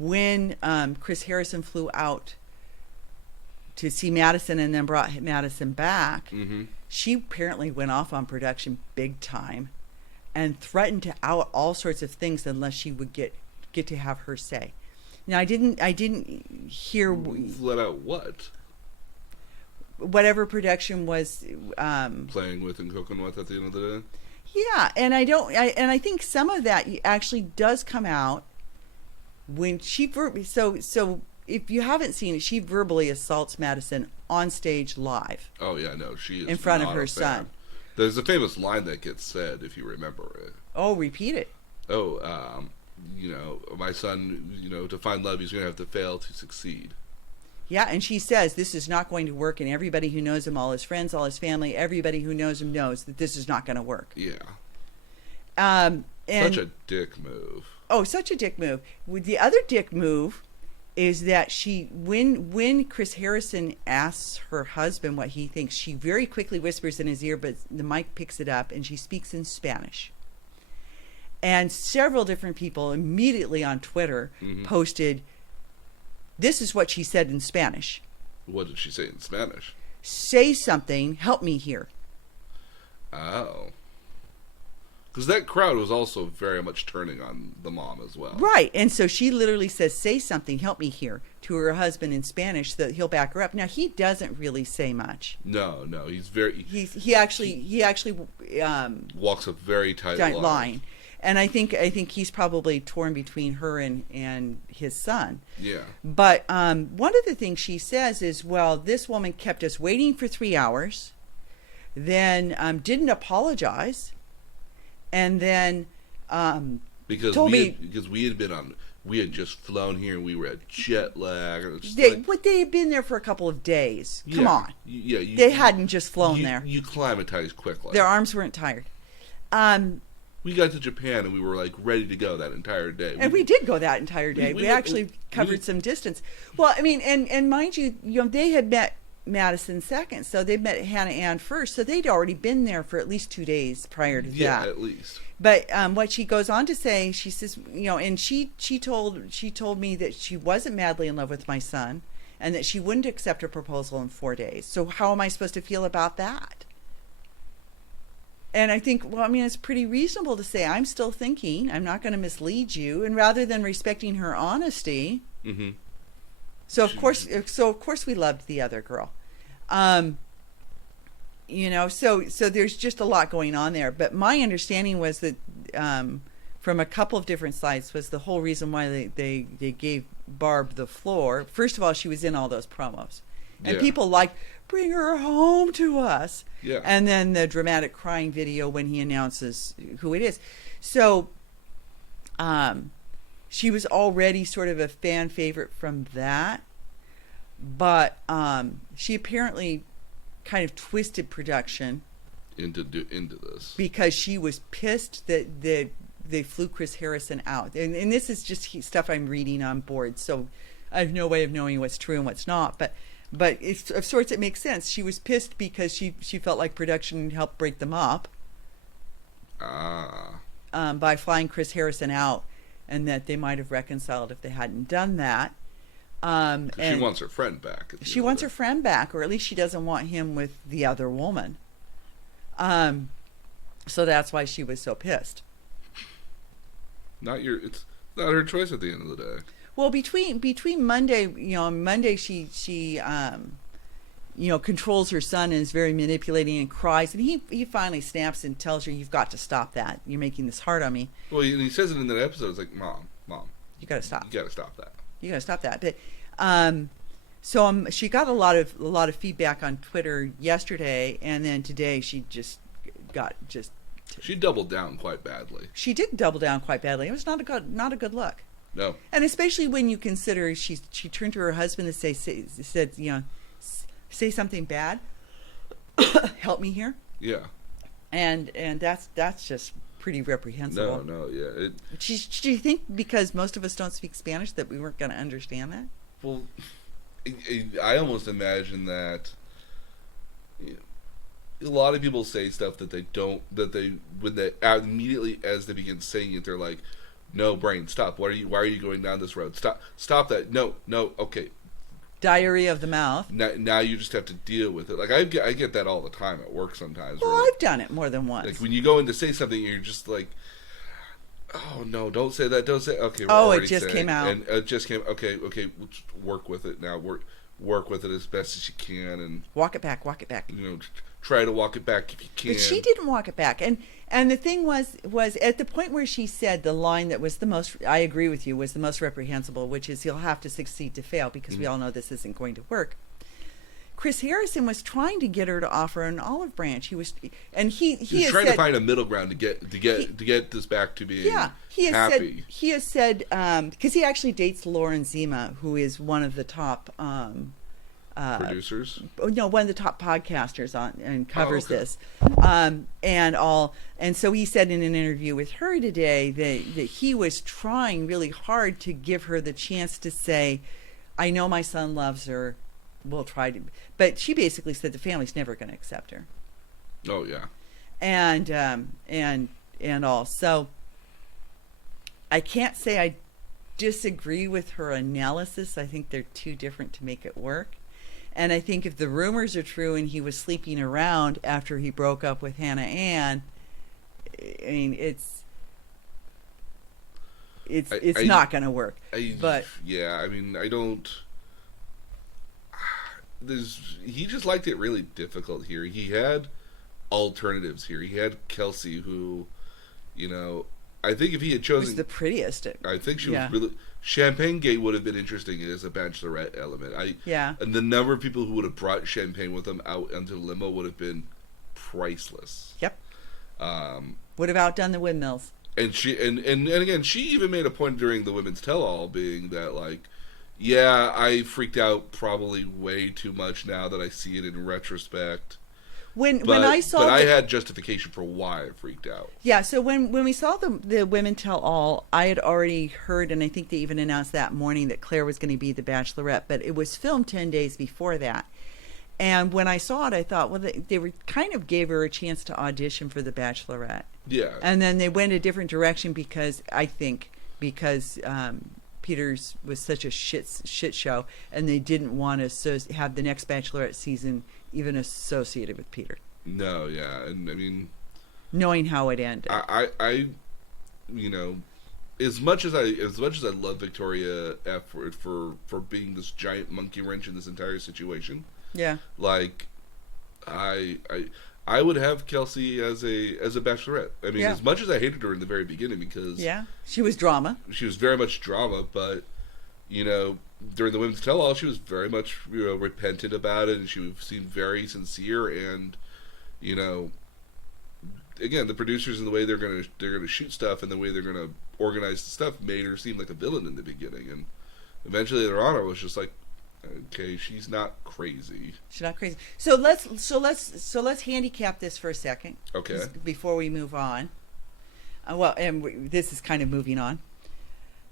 when Chris Harrison flew out to see Madison and then brought Madison back, Mm-hmm. she apparently went off on production big time and threatened to out all sorts of things unless she would get to have her say. Now I didn't hear Let out what? whatever production was Playing with and cooking with at the end of the day? yeah, and I think some of that actually does come out when she so if you haven't seen it, she verbally assaults Madison on stage live. Oh, yeah, no, she is in front of not her a fan. son. There's a famous line that gets said, if you remember it. Oh, repeat it. Oh, my son, to find love, he's going to have to fail to succeed. Yeah, and she says this is not going to work, and everybody who knows him, all his friends, all his family, everybody who knows him knows that this is not going to work. Yeah. And Such a dick move. Oh, such a dick move. The other dick move is that when Chris Harrison asks her husband what he thinks, she very quickly whispers in his ear, but the mic picks it up, and she speaks in Spanish. And several different people immediately on Twitter Mm-hmm. posted, this is what she said in Spanish. What did she say in Spanish? Say something, help me here. Oh. Because that crowd was also very much turning on the mom as well. Right. And so she literally says, say something, help me here, to her husband in Spanish so that he'll back her up. Now, he doesn't really say much. No, he's very... He actually walks a very tight line. And I think he's probably torn between her and his son. Yeah. But one of the things she says is, well, this woman kept us waiting for 3 hours, then didn't apologize, and then because told we had just flown here and we were at jet lag. And they had been there for a couple of days. Come Yeah, on. Yeah, They hadn't just flown there. You climatize quickly. Their arms weren't tired. We got to Japan and we were like ready to go that entire day. And we did go that entire day. We actually covered some distance. Well, I mean, and mind you, they had met Madison second, so they met Hannah Ann first, so they'd already been there for at least 2 days prior to that. Yeah, at least. But what she goes on to say, she says, and she told me that she wasn't madly in love with my son, and that she wouldn't accept a proposal in 4 days. So how am I supposed to feel about that? And I think, it's pretty reasonable to say, I'm still thinking, I'm not going to mislead you, and rather than respecting her honesty. Mm-hmm. So of course we loved the other girl. So there's just a lot going on there. But my understanding was that from a couple of different sites was the whole reason why they gave Barb the floor. First of all, she was in all those promos. And people like, bring her home to us. Yeah. And then the dramatic crying video when he announces who it is. So she was already sort of a fan favorite from that. But she apparently kind of twisted production into this because she was pissed that they flew Chris Harrison out. And this is just stuff I'm reading on board, so I have no way of knowing what's true and what's not. But But it's, of sorts, it makes sense. She was pissed because she felt like production helped break them up Ah. by flying Chris Harrison out, and that they might have reconciled if they hadn't done that. She wants her friend back. She wants her friend back, or at least she doesn't want him with the other woman. So that's why she was so pissed. It's not her choice at the end of the day. Well, between Monday, Monday she controls her son and is very manipulating and cries, and he finally snaps and tells her, "You've got to stop that. You're making this hard on me." Well, he says it in that episode. It's like, Mom, you got to stop. You got to stop that. You got to stop that. But she got a lot of feedback on Twitter yesterday, and then today she She doubled down quite badly. She did double down quite badly. It was not a good look. No. And especially when you consider she turned to her husband and said, say something bad. Help me here. Yeah. And that's just pretty reprehensible. No, yeah. Do you think because most of us don't speak Spanish that we weren't going to understand that? Well, I almost imagine that a lot of people say stuff that when they immediately as they begin saying it, they're like, "No, brain, stop! Why are you going down this road? Stop that! No, okay." Diarrhea of the mouth. Now you just have to deal with it. Like I get that all the time at work sometimes. Well, I've done it more than once. Like when you go in to say something, you're just like, "Oh no, don't say that! Don't say." Okay, it just came out, and it just came. Okay, we'll just work with it now. Work with it as best as you can, and walk it back. Try to walk it back if you can. But she didn't walk it back, and the thing was at the point where she said the line that was the most, I agree with you, was the most reprehensible, which is, "You'll have to succeed to fail," because we all know this isn't going to work. Chris Harrison was trying to get her to offer an olive branch. He was trying to find a middle ground to get this back to being happy. He has said because he actually dates Lauren Zima, who is one of the top producers. No, one of the top podcasters on and covers this, and so he said in an interview with her today that he was trying really hard to give her the chance to say, "I know my son loves her. We'll try to," but she basically said the family's never going to accept her. Oh yeah, and all. So I can't say I disagree with her analysis. I think they're too different to make it work. And I think if the rumors are true and he was sleeping around after he broke up with Hannah Ann, I mean, it's not going to work. But yeah, I mean, I don't. He just liked it really difficult here. He had alternatives here. He had Kelsey, who, I think if he had chosen, was the prettiest. I think she was really. Champagne Gate would have been interesting as a Bachelorette element. And the number of people who would have brought champagne with them out into the limo would have been priceless. Yep. Would have outdone the windmills. And she and again, she even made a point during the women's tell-all, being that like, yeah, I freaked out probably way too much now that I see it in retrospect. But I had justification for why I freaked out. Yeah, so when we saw the women tell all, I had already heard, and I think they even announced that morning that Claire was going to be the Bachelorette, but it was filmed 10 days before that. And when I saw it, I thought, well, they were kind of gave her a chance to audition for the Bachelorette. Yeah. And then they went a different direction because Peter's was such a shit show, and they didn't want to have the next Bachelorette season even associated with Peter. No, yeah, and I mean, knowing how it ended, I as much as I love Victoria F for being this giant monkey wrench in this entire situation. Yeah, like I would have Kelsey as a Bachelorette. I mean, as much as I hated her in the very beginning because she was drama. She was very much drama, but during the women's tell-all, she was very much repentant about it, and she seemed very sincere. And again, the producers and the way they're gonna shoot stuff and the way they're gonna organize the stuff made her seem like a villain in the beginning, and eventually later on, I was just like, okay, she's not crazy. She's not crazy. So let's handicap this for a second. Okay. Before we move on. This is kind of moving on.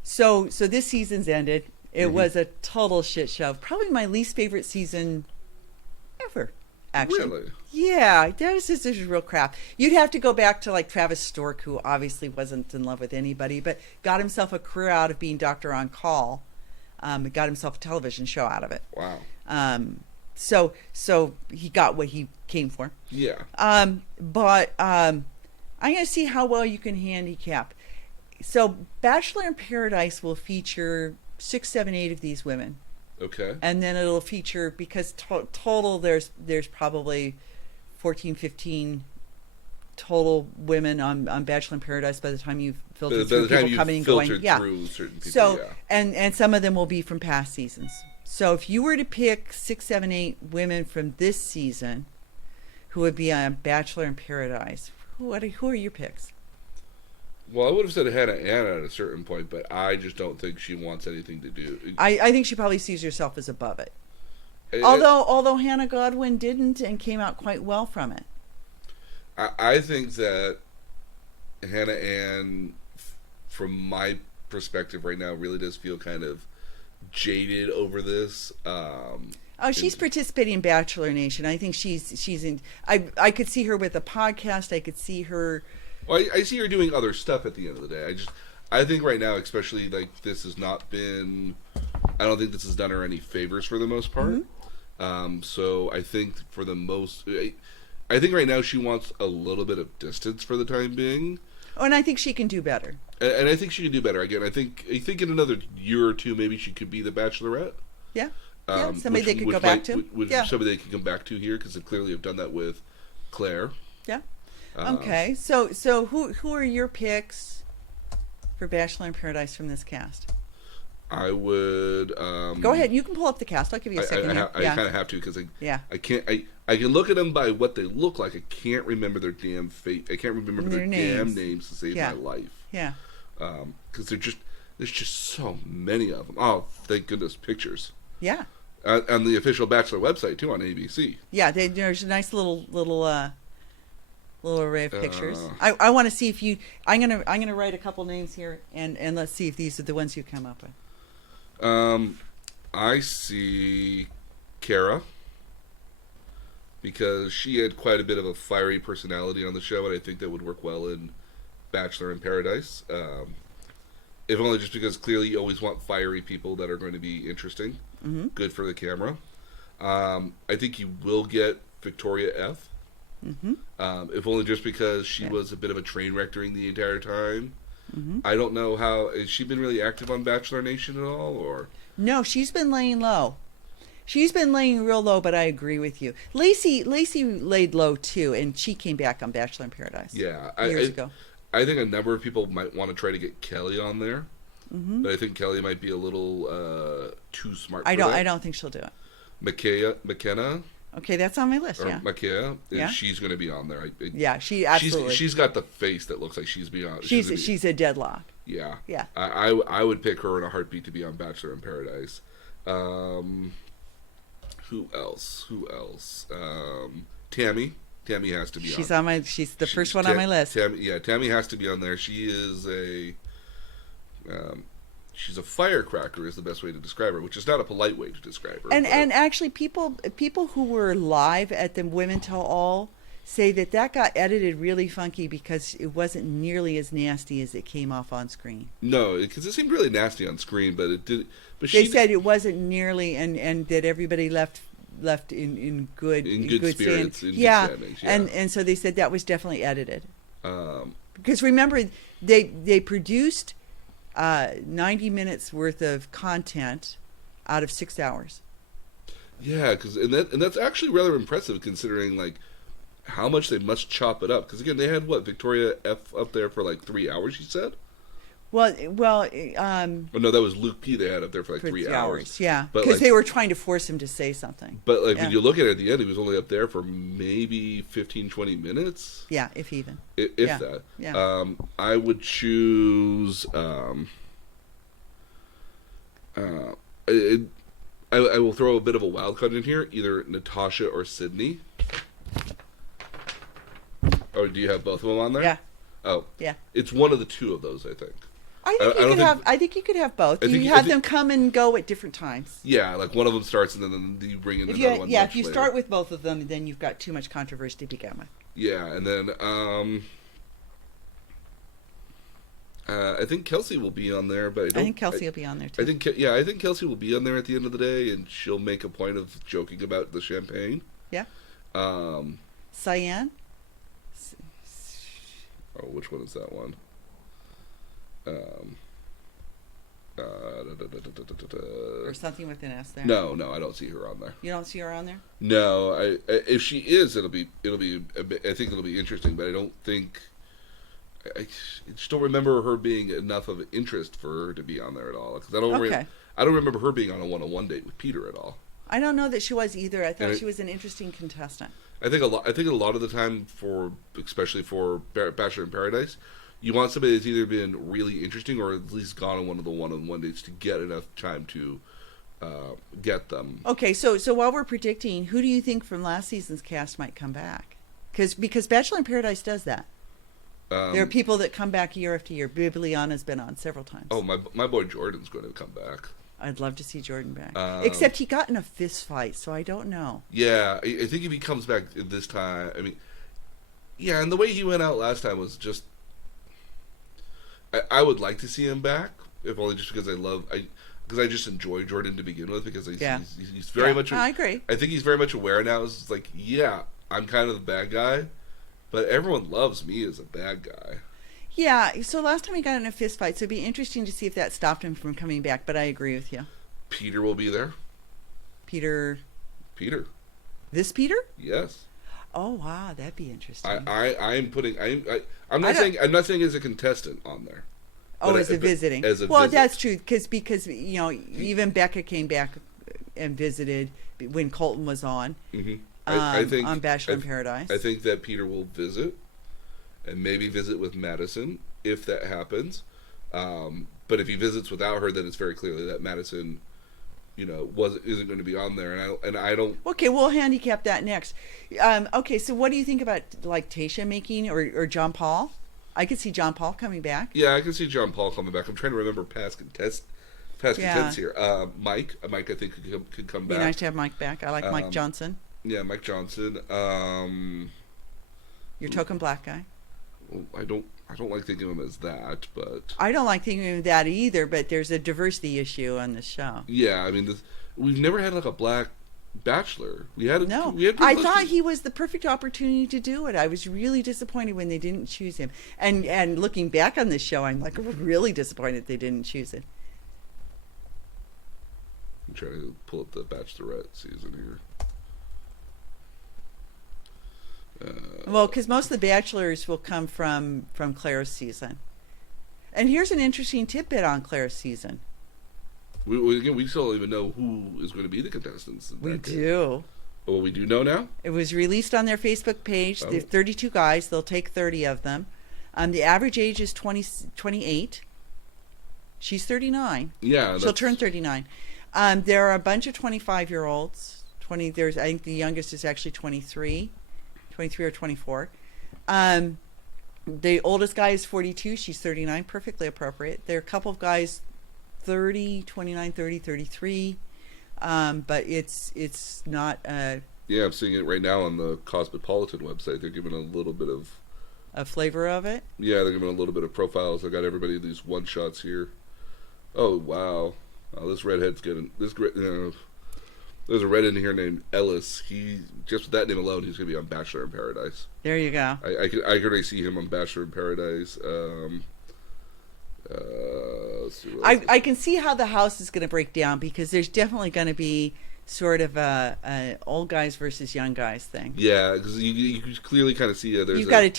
So this season's ended, It was a total shit show. Probably my least favorite season ever, actually. Really? Yeah, that was just real crap. You'd have to go back to like Travis Stork, who obviously wasn't in love with anybody, but got himself a career out of being Doctor on Call. Got himself a television show out of it. Wow. So he got what he came for. Yeah. But I'm going to see how well you can handicap. So Bachelor in Paradise will feature 6, 7, 8 of these women. Okay. And then it'll feature, because total there's probably 14, 15 total women on Bachelor in Paradise by the time you've filtered through people coming and going. Yeah. Through certain people, So, yeah. and some of them will be from past seasons. So if you were to pick 6, 7, 8 women from this season who would be on Bachelor in Paradise, who are your picks? Well, I would have said Hannah Ann at a certain point, but I just don't think she wants anything to do. I think she probably sees herself as above it. It- Although Hannah Godwin didn't and came out quite well from it. I think that Hannah Ann, from my perspective right now, really does feel kind of jaded over this. Oh, she's participating in Bachelor Nation. I think she's in. I could see her with a podcast. I could see her. Well, I see her doing other stuff at the end of the day. I think right now, especially, like, this has not been. I don't think this has done her any favors for the most part. Mm-hmm. So I think for the most, I think right now she wants a little bit of distance for the time being. Oh, and I think she can do better. And I think she can do better. Again, I think in another year or two, maybe she could be the Bachelorette. Yeah. Somebody they could go back to. Somebody they could come back to here, because they clearly have done that with Claire. Yeah. Okay. So who are your picks for Bachelor in Paradise from this cast? I would go ahead. You can pull up the cast. I'll give you a second. I kind of have to, because I can't. I can look at them by what they look like. I can't remember their damn fate. I can't remember their damn names to save my life. Yeah. Because there's just so many of them. Oh, thank goodness, pictures. Yeah. On the official Bachelor website too, on ABC. Yeah, there's a nice little array of pictures. I want to see if you. I'm gonna write a couple names here, and let's see if these are the ones you come up with. I see Kara, because she had quite a bit of a fiery personality on the show, and I think that would work well in Bachelor in Paradise. If only just because clearly you always want fiery people that are going to be interesting, good for the camera. I think you will get Victoria F. If only just because she was a bit of a train wreck during the entire time. I don't know has she been really active on Bachelor Nation at all, or? No, she's been laying low. She's been laying real low, but I agree with you. Lacey laid low too, and she came back on Bachelor in Paradise. Yeah, years ago. I think a number of people might want to try to get Kelly on there, but I think Kelly might be a little too smart. I don't think she'll do it. McKenna. Okay, that's on my list. Or yeah, Makea, she's going to be on there. She absolutely. She's got the face that looks like she's beyond. She's a deadlock. Yeah, yeah. I would pick her in a heartbeat to be on Bachelor in Paradise. Who else? Tammy. Tammy has to be. She's on my. She's the first one on my list. Tammy has to be on there. She is she's a firecracker is the best way to describe her, which is not a polite way to describe her. And actually, people who were live at the Women Tell All say that got edited really funky because it wasn't nearly as nasty as it came off on screen. No, because it seemed really nasty on screen, but it did. But they said it wasn't nearly, and that everybody left in good spirits. Yeah, and so they said that was definitely edited. Because remember, they produced 90 minutes worth of content out of 6 hours. Yeah, and that's actually rather impressive considering like how much they must chop it up. Because again, they had Victoria F up there for like 3 hours. You said. Well. Oh, no, that was Luke P. They had up there for like 3 hours. Yeah, because they were trying to force him to say something. But when you look at it at the end, he was only up there for maybe 15, 20 minutes. Yeah, if even. If that. Yeah. I would choose. I will throw a bit of a wild card in here, either Natasha or Sydney. Or do you have both of them on there? Yeah. Oh. Yeah. It's one of the two of those, I think. I think you could have. I think you could have both. You have them come and go at different times. Yeah, like one of them starts and then you bring in another one. Yeah, if you start with both of them, then you've got too much controversy to begin with. Yeah, and then I think Kelsey will be on there, but I think Kelsey will be on there too. I think Kelsey will be on there at the end of the day, and she'll make a point of joking about the champagne. Yeah. Cyan. Oh, which one is that one? Or something with an S there. No, I don't see her on there. You don't see her on there? No, if she is, it'll be. I think it'll be interesting, but I don't think. I just don't remember her being enough of an interest for her to be on there at all. Because I don't remember her being on a one-on-one date with Peter at all. I don't know that she was either. I thought she was an interesting contestant. I think a lot of the time, especially for Bachelor in Paradise, you want somebody that's either been really interesting or at least gone on one of the one-on-one dates to get enough time to get them. Okay, so while we're predicting, who do you think from last season's cast might come back? Because Bachelor in Paradise does that. There are people that come back year after year. Bibliana's been on several times. Oh, my boy Jordan's going to come back. I'd love to see Jordan back. Except he got in a fist fight, so I don't know. Yeah, I think if he comes back this time, I mean, yeah, and the way he went out last time was just... I would like to see him back, if only just because because I just enjoy Jordan to begin with, because he's very much... I agree. I think he's very much aware now. It's like, yeah, I'm kind of the bad guy, but everyone loves me as a bad guy. Yeah, so last time he got in a fist fight, so it'd be interesting to see if that stopped him from coming back, but I agree with you. Peter will be there. Peter. This Peter? Yes. Oh wow, that'd be interesting. I'm not saying as a contestant on there. Oh, as a visiting. That's true, because even Becca came back and visited when Colton was on. Mm-hmm. I think on Bachelor in Paradise. I think that Peter will visit. And maybe visit with Madison if that happens. But if he visits without her, then it's very clearly that Madison, isn't going to be on there. And I don't. Okay, we'll handicap that next. Okay, so what do you think about like Tayshia making or John Paul? I could see John Paul coming back. Yeah, I can see John Paul coming back. I'm trying to remember past contents here. Mike, I think could come back. Be nice to have Mike back. I like Mike Johnson. Yeah, Mike Johnson. Your token black guy. I don't like thinking of him as that, but I don't like thinking of that either. But there's a diversity issue on the show. Yeah, I mean, we've never had like a black bachelor. I thought he was the perfect opportunity to do it. I was really disappointed when they didn't choose him. And looking back on this show, I'm like really disappointed they didn't choose it. I'm trying to pull up the Bachelorette season here. Because most of the bachelors will come from Claire's season. And here's an interesting tidbit on Claire's season. We still don't even know who is going to be the contestants. We do. Well, we do know now? It was released on their Facebook page. There's 32 guys. They'll take 30 of them. The average age is 28. She's 39. Yeah. She'll turn 39. There are a bunch of 25-year-olds. I think the youngest is actually 23 or 24. The oldest guy is 42. She's 39. Perfectly appropriate. There are a couple of guys 30, 29, 30, 33. But it's not... yeah, I'm seeing it right now on the Cosmopolitan website. They're giving a little bit of... a flavor of it? Yeah, they're giving a little bit of profiles. I got everybody these one-shots here. Oh, wow. This redhead's getting... There's a redhead in here named Ellis. Just with that name alone, he's going to be on Bachelor in Paradise. There you go. I could already see him on Bachelor in Paradise. I can see how the house is going to break down, because there's definitely going to be sort of a old guys versus young guys thing. Yeah, because you clearly kind of see you've got a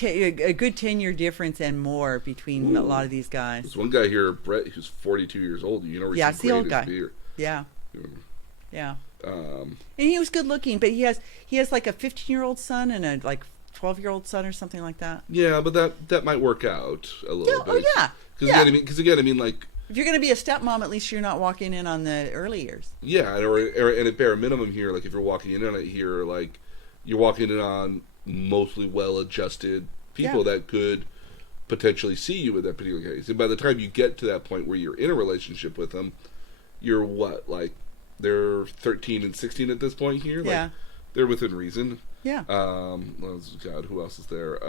good 10-year difference and more between a lot of these guys. There's one guy here, Brett, who's 42 years old. It's the old guy. Yeah. And he was good looking, but he has like a 15-year-old son and a like 12-year-old son or something like that. Yeah, but that might work out a little bit. Oh yeah. Because again, I mean, like, if you're going to be a stepmom, at least you're not walking in on the early years. Yeah, and at bare minimum here, like if you're walking in on it here, like you're walking in on mostly well-adjusted people that could potentially see you in that particular case. And by the time you get to that point where you're in a relationship with them, you're what, like, they're 13 and 16 at this point here? Yeah. Like, they're within reason. Yeah. God, who else is there?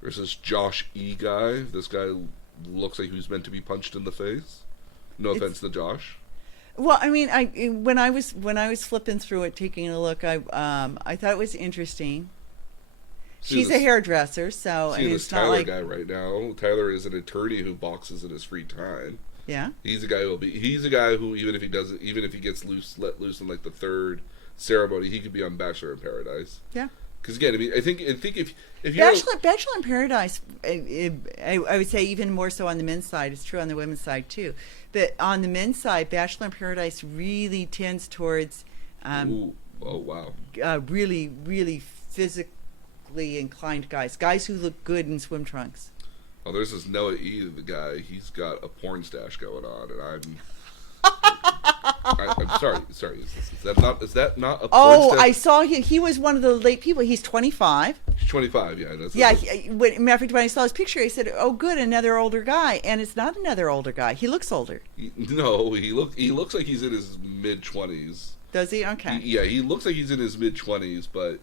There's this Josh E. guy. This guy looks like he was meant to be punched in the face. No offense to Josh. Well, I mean, when I was flipping through it, taking a look, I thought it was interesting. She's a hairdresser, so I mean, this it's not Tyler like guy right now. Tyler is an attorney who boxes in his free time. yeah. He's a guy who even if he gets let loose in like the third ceremony, he could be on Bachelor in Paradise. Yeah. Because again, I mean, I think if you're Bachelor in Paradise, I would say even more so on the men's side. It's true on the women's side too. But on the men's side, Bachelor in Paradise really tends towards oh wow, really, really physically inclined guys who look good in swim trunks. Oh, there's this Noah E. the guy. He's got a porn stash going on, and I'm sorry. Is that not a porn stash? I saw him. He was one of the late people. He's 25. He's 25. Yeah, Matter of fact, when I saw his picture, I said, "Oh, good, another older guy." And it's not another older guy. He looks older. No, he looks like he's in his mid-20s. Does he? Okay. He looks like he's in his mid-20s, but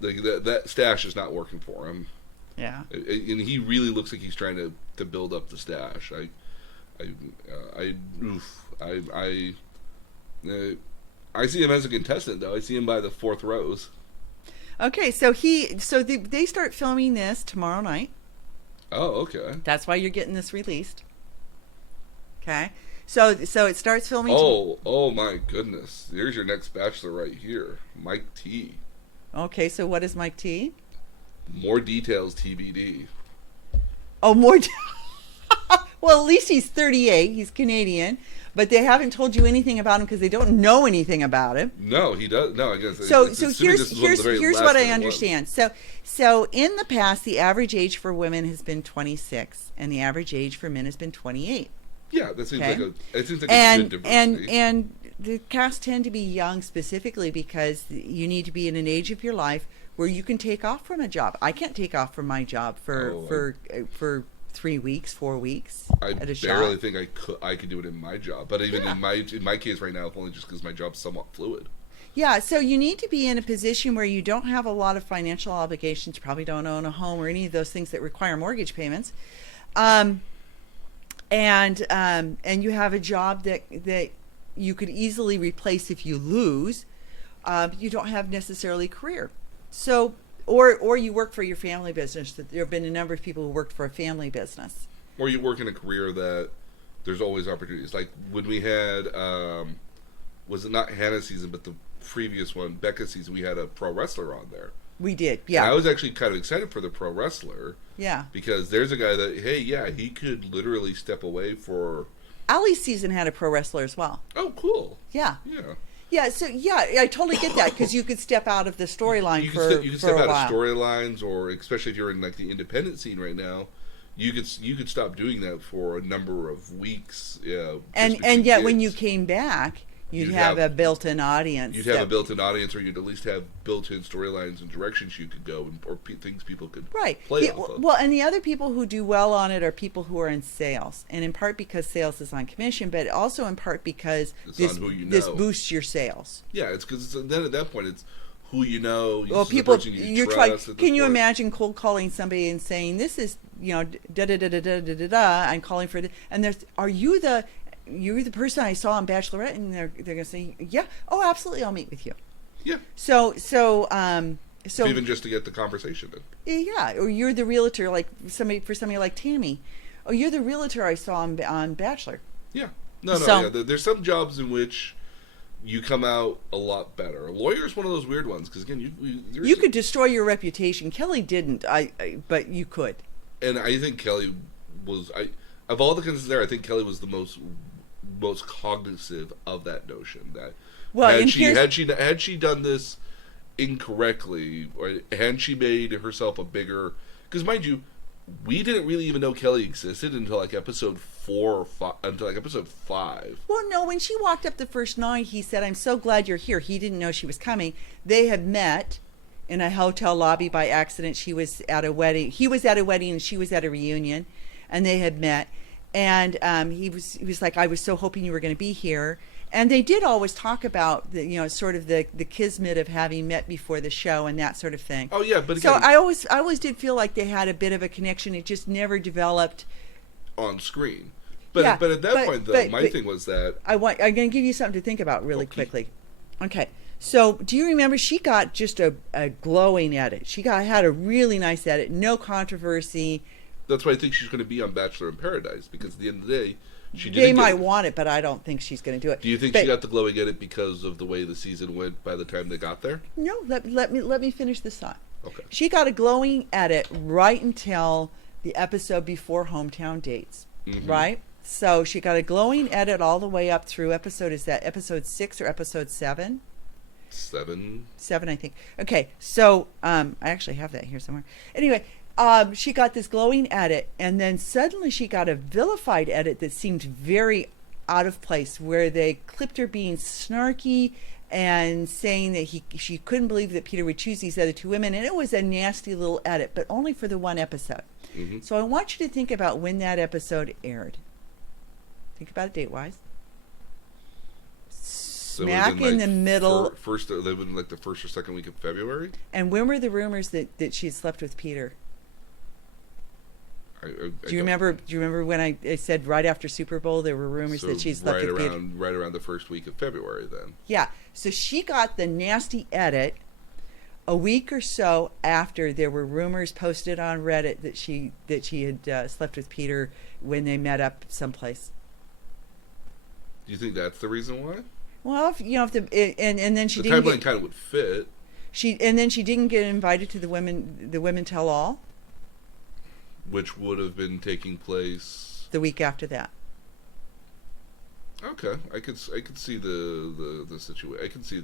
that stash is not working for him. Yeah. And he really looks like he's trying to build up the stash. I see him as a contestant, though. I see him by the fourth rows. Okay, so they start filming this tomorrow night. Oh, okay. That's why you're getting this released. Okay, so it starts filming. Oh my goodness! Here's your next Bachelor right here, Mike T. Okay, so what is Mike T? More details TBD. Oh, more. Well, at least he's 38. He's Canadian, but they haven't told you anything about him because they don't know anything about him. No, he does. No, I guess. So here's what I understand. So in the past, the average age for women has been 26, and the average age for men has been 28. Yeah, that seems like a good diversity. And the cast tend to be young specifically because you need to be in an age of your life where you can take off from a job. I can't take off from my job for 3 weeks, 4 weeks at a shot. I barely think I could do it in my job. But even in my case right now, it's only just because my job's somewhat fluid. Yeah, so you need to be in a position where you don't have a lot of financial obligations. You probably don't own a home or any of those things that require mortgage payments. And you have a job that you could easily replace if you lose. You don't have necessarily a career. So, or you work for your family business. There have been a number of people who worked for a family business. Or you work in a career that there's always opportunities. Like when we had, was it not Hannah's season, but the previous one, Becca's season, we had a pro wrestler on there. We did, yeah. And I was actually kind of excited for the pro wrestler. Yeah. Because there's a guy that, he could literally step away for... Ali's season had a pro wrestler as well. Oh, cool. Yeah. Yeah. Yeah, so I totally get that because you could step out of the storyline for a while. You could step out of storylines, or especially if you're in like the independent scene right now, you could stop doing that for a number of weeks. Yeah, and yet when you came back, you'd have a built-in audience. You'd have a built-in audience, or you'd at least have built-in storylines and directions you could go, or things people could play off of. Well, and the other people who do well on it are people who are in sales, and in part because sales is on commission, but also in part because this boosts your sales. Yeah, it's because then at that point it's who you know. Well, people you're trying. Can you imagine cold calling somebody and saying, "This is da da da da da da da da," I'm calling for the, and there's, are you the person I saw on Bachelorette? And they're gonna say, yeah, oh, absolutely, I'll meet with you. Yeah. So even just to get the conversation in. Yeah, or you're the realtor, like somebody like Tammy. Oh, you're the realtor I saw on Bachelor. Yeah. No. There's some jobs in which you come out a lot better. A lawyer is one of those weird ones because again, you could destroy your reputation. Kelly didn't, but you could. And I think Kelly was of all the contestants there, I think Kelly was the most cognizant of that notion. That had she done this incorrectly, or had she made herself a bigger, because mind you, we didn't really even know Kelly existed until like episode 4 or 5, until like episode 5. Well, no, when she walked up the first night, he said, "I'm so glad you're here." He didn't know she was coming. They had met, in a hotel lobby by accident. She was at a wedding. He was at a wedding, and she was at a reunion, and they had met. And he was like, I was so hoping you were going to be here. And they did always talk about sort of the kismet of having met before the show and that sort of thing. Oh yeah, but again, so I always did feel like they had a bit of a connection. It just never developed on screen. But at that point, though, my thing was that I'm going to give you something to think about really quickly. Okay. So do you remember she got just a glowing edit? She had a really nice edit, no controversy. That's why I think she's going to be on Bachelor in Paradise, because at the end of the day, they might want it, but I don't think she's going to do it. Do you think she got the glowing edit because of the way the season went by the time they got there? No, let me finish this thought. Okay. She got a glowing edit right until the episode before Hometown Dates, right? So she got a glowing edit all the way up through is that episode 6 or episode 7? 7, I think. Okay, so I actually have that here somewhere. Anyway, she got this glowing edit, and then suddenly she got a vilified edit that seemed very out of place, where they clipped her being snarky and saying that she couldn't believe that Peter would choose these other two women, and it was a nasty little edit, but only for the one episode. So I want you to think about when that episode aired. Think about it date-wise. Smack in the middle. They would like the first or second week of February. And when were the rumors that she had slept with Peter? Do you remember when I said right after Super Bowl there were rumors that she slept with Peter? Right around the first week of February then. Yeah. So she got the nasty edit a week or so after there were rumors posted on Reddit that she had slept with Peter when they met up someplace. Do you think that's the reason why? Well, and then she the didn't. The timeline kind of would fit. She didn't get invited to the women tell all, which would have been taking place the week after that. Okay, I could see the situation. I can see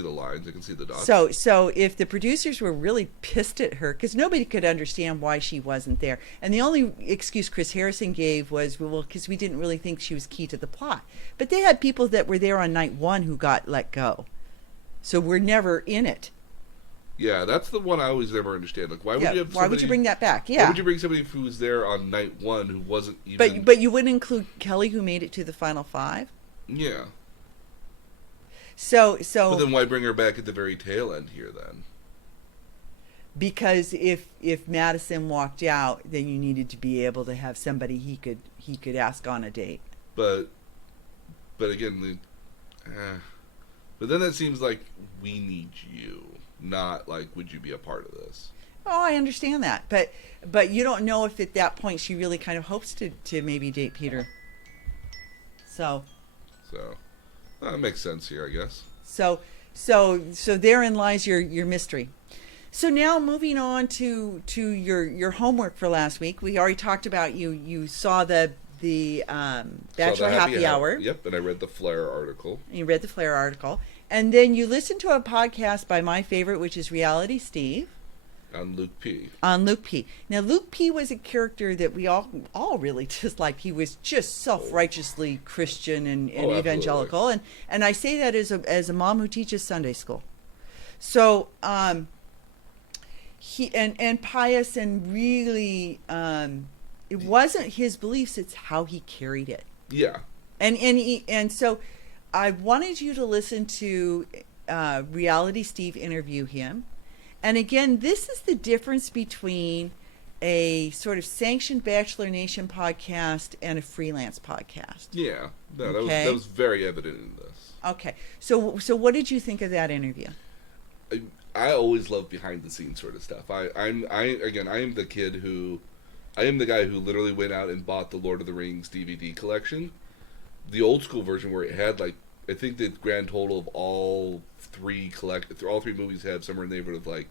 the lines. I can see the dots. So if the producers were really pissed at her, because nobody could understand why she wasn't there, and the only excuse Chris Harrison gave was, well, because we didn't really think she was key to the plot. But they had people that were there on night 1 who got let go, so we're never in it. Yeah, that's the one I always never understand. Like, why would you bring that back? Yeah. Why would you bring somebody who was there on night 1 who wasn't even? But you wouldn't include Kelly, who made it to the final 5. Yeah. So. But then why bring her back at the very tail end here then? Because if Madison walked out, then you needed to be able to have somebody he could ask on a date. But again, but then it seems like we need you. Not like, would you be a part of this? Oh, I understand that, but you don't know if at that point she really kind of hopes to maybe date Peter. So that makes sense here, I guess. So therein lies your mystery. So now moving on to your homework for last week. We already talked about you saw the Bachelor Happy Hour. Yep, and I read the Flair article. You read the Flair article. And then you listened to a podcast by my favorite, which is Reality Steve. On Luke P. Now, Luke P. was a character that we all really disliked. He was just self-righteously Christian and evangelical. And I say that as a mom who teaches Sunday school. So he and pious, and really it wasn't his beliefs, it's how he carried it. Yeah. And so I wanted you to listen to Reality Steve interview him. And again, this is the difference between a sort of sanctioned Bachelor Nation podcast and a freelance podcast. Yeah, that was very evident in this. Okay, so what did you think of that interview? I always love behind the scenes sort of stuff. I am the guy who literally went out and bought the Lord of the Rings DVD collection. The old school version where it had I think the grand total of all three movies have somewhere in the neighborhood of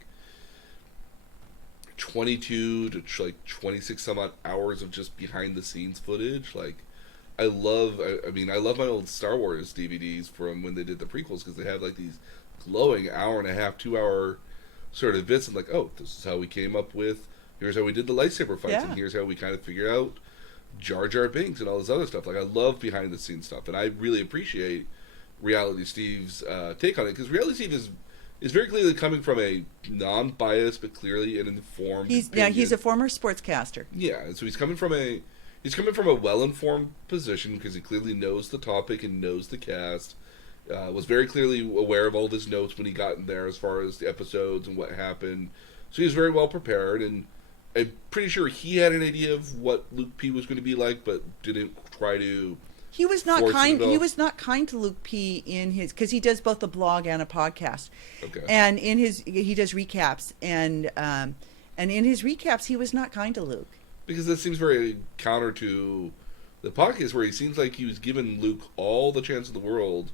22 to 26 some odd hours of just behind the scenes footage. I love my old Star Wars DVDs from when they did the prequels, because they have these glowing hour and a half, 2 hour sort of bits. I'm like, oh, this is how we came up with, here's how we did the lightsaber fights, and here's how we kind of figured out Jar Jar Binks and all this other stuff. I love behind the scenes stuff, and I really appreciate Reality Steve's take on it, because Reality Steve is very clearly coming from a non-biased but clearly an informed opinion. He's a former sportscaster. Yeah, and so he's coming from a well-informed position because he clearly knows the topic and knows the cast. Was very clearly aware of all of his notes when he got in there as far as the episodes and what happened. So he was very well prepared, and I'm pretty sure he had an idea of what Luke P was going to be like, but didn't try to. He was not force kind. it at all. He was not kind to Luke P in his, because he does both a blog and a podcast. Okay. And in his, he does recaps, and in his recaps, he was not kind to Luke. Because that seems very counter to the podcast, where he seems like he was giving Luke all the chance in the world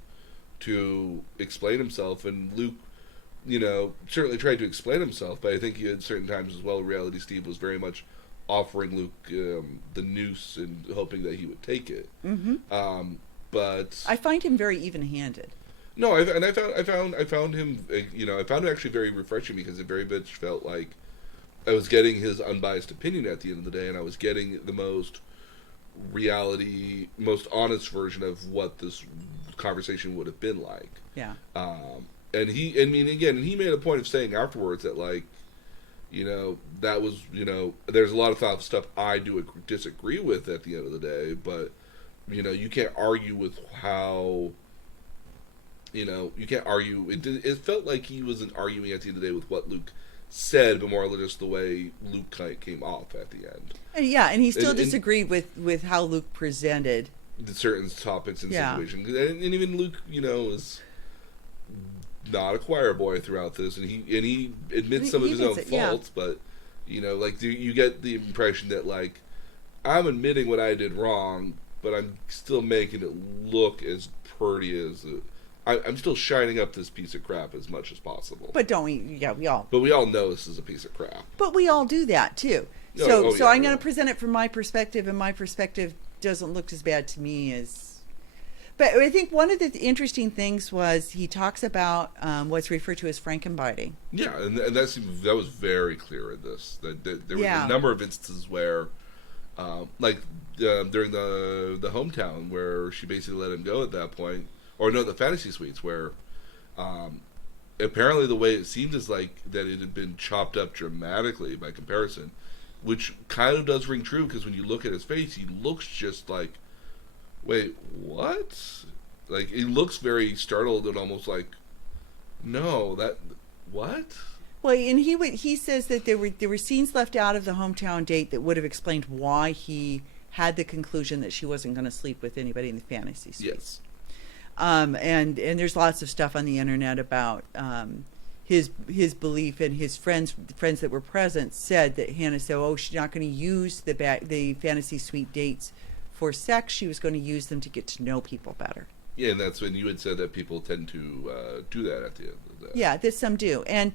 to explain himself, and Luke, certainly tried to explain himself, but I think he had certain times as well, Reality Steve was very much offering Luke the noose and hoping that he would take it. Mm-hmm. But I find him very even-handed. no, I found him, I found it actually very refreshing because it very much felt like I was getting his unbiased opinion at the end of the day, and I was getting the most reality, most honest version of what this conversation would have been like. Yeah. And he made a point of saying afterwards that, like, that was, there's a lot of stuff I do disagree with at the end of the day, but, you can't argue with how, you can't argue. It felt like he wasn't arguing at the end of the day with what Luke said, but more or less just the way Luke kind of came off at the end. And he still disagreed with how Luke presented The certain topics and Yeah. situations. And even Luke, is not a choir boy throughout this, and he admits some of his own admits it, yeah. faults, but you get the impression that, like, I'm admitting what I did wrong, but I'm still making it look as pretty as I'm still shining up this piece of crap as much as possible. But don't we? Yeah, we all. But we all know this is a piece of crap. But we all do that too. Oh, So oh, so yeah, I'm going yeah. to present it from my perspective, and my perspective doesn't look as bad to me as. But I think one of the interesting things was he talks about what's referred to as frankenbiting. Yeah, and that was very clear in this. That there was Yeah. a number of instances where, during the hometown, where she basically let him go at that point, or no, the fantasy suites, where apparently the way it seemed is like that it had been chopped up dramatically by comparison, which kind of does ring true because when you look at his face, he looks just like, wait, what? Like, he looks very startled and almost like, no, what? Well, and he says that there were scenes left out of the hometown date that would have explained why he had the conclusion that she wasn't going to sleep with anybody in the fantasy suites. Yes. And there's lots of stuff on the internet about his belief, and his friends that were present said that Hannah said, "Oh, she's not going to use the fantasy suite dates for sex. She was going to use them to get to know people better." Yeah, and that's when you had said that people tend to do that at the end of the day. Yeah, that some do, and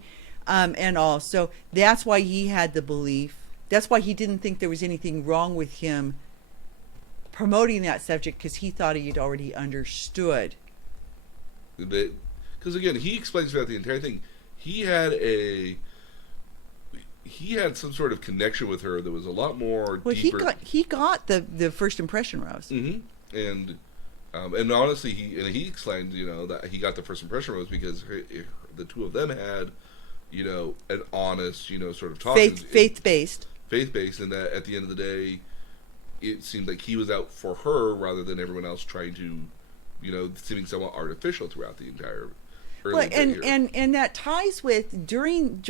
also that's why he had the belief. That's why he didn't think there was anything wrong with him promoting that subject, because he thought he had already understood. Because again, he explains throughout the entire thing, he had some sort of connection with her that was a lot more Well, deeper. he got the first impression rose. Mm-hmm. And honestly, he explained, that he got the first impression rose because the two of them had, an honest, sort of talk. Faith-based. Faith-based, and that at the end of the day, it seemed like he was out for her rather than everyone else trying to, seeming somewhat artificial throughout the entire early bit here. And that ties with during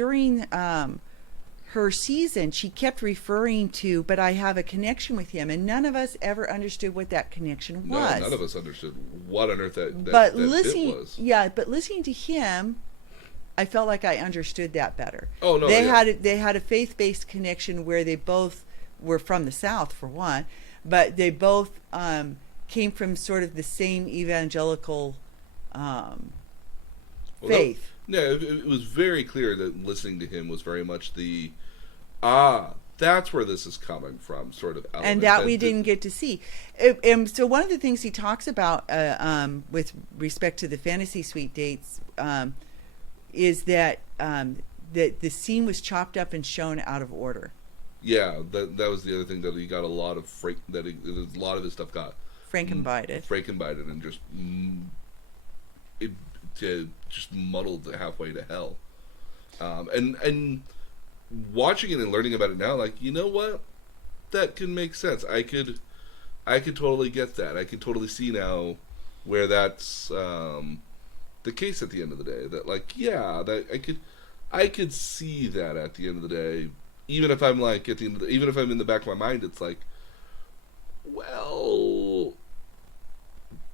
her season, she kept referring to, but I have a connection with him, and none of us ever understood what that connection was. No, none of us understood what on earth that but bit listening, was. Yeah, but listening to him, I felt like I understood that better. Oh no, they yeah. had a faith-based connection where they both were from the South, for one, but they both came from sort of the same evangelical faith. It was very clear that listening to him was very much the that's where this is coming from sort of element. And that we didn't get to see. And so one of the things he talks about with respect to the fantasy suite dates is that that the scene was chopped up and shown out of order. Yeah, that was the other thing that he got a lot of a lot of his stuff got Frankenbited. and just to just muddled halfway to hell. And watching it and learning about it now, like, you know what, that can make sense. I could totally get that. I could totally see now where that's the case at the end of the day. That, like, yeah, that I could see that at the end of the day. Even if I'm like at the end of even if I'm in the back of my mind, it's like, well,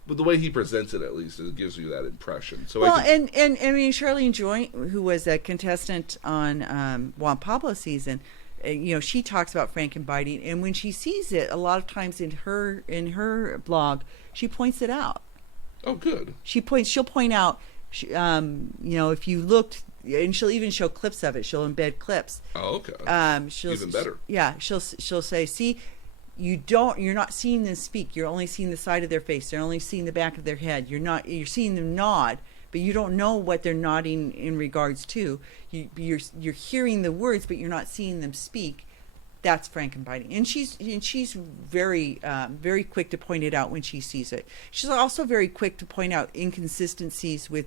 but the way he presents it, at least, it gives you that impression. So well, and I mean, Charlene Joint, who was a contestant on Juan Pablo season, she talks about Frankenbiting, and when she sees it, a lot of times in her blog, she points it out. Oh, good. She'll point out, if you looked, and she'll even show clips of it. She'll embed clips. Oh, okay. Even better. Yeah, she'll say, see, you're not seeing them speak. You're only seeing the side of their face. They're only seeing the back of their head. You're seeing them nod, but you don't know what they're nodding in regards to. You're hearing the words, but you're not seeing them speak. That's Frankenbiting, and she's very very quick to point it out when she sees it. She's also very quick to point out inconsistencies with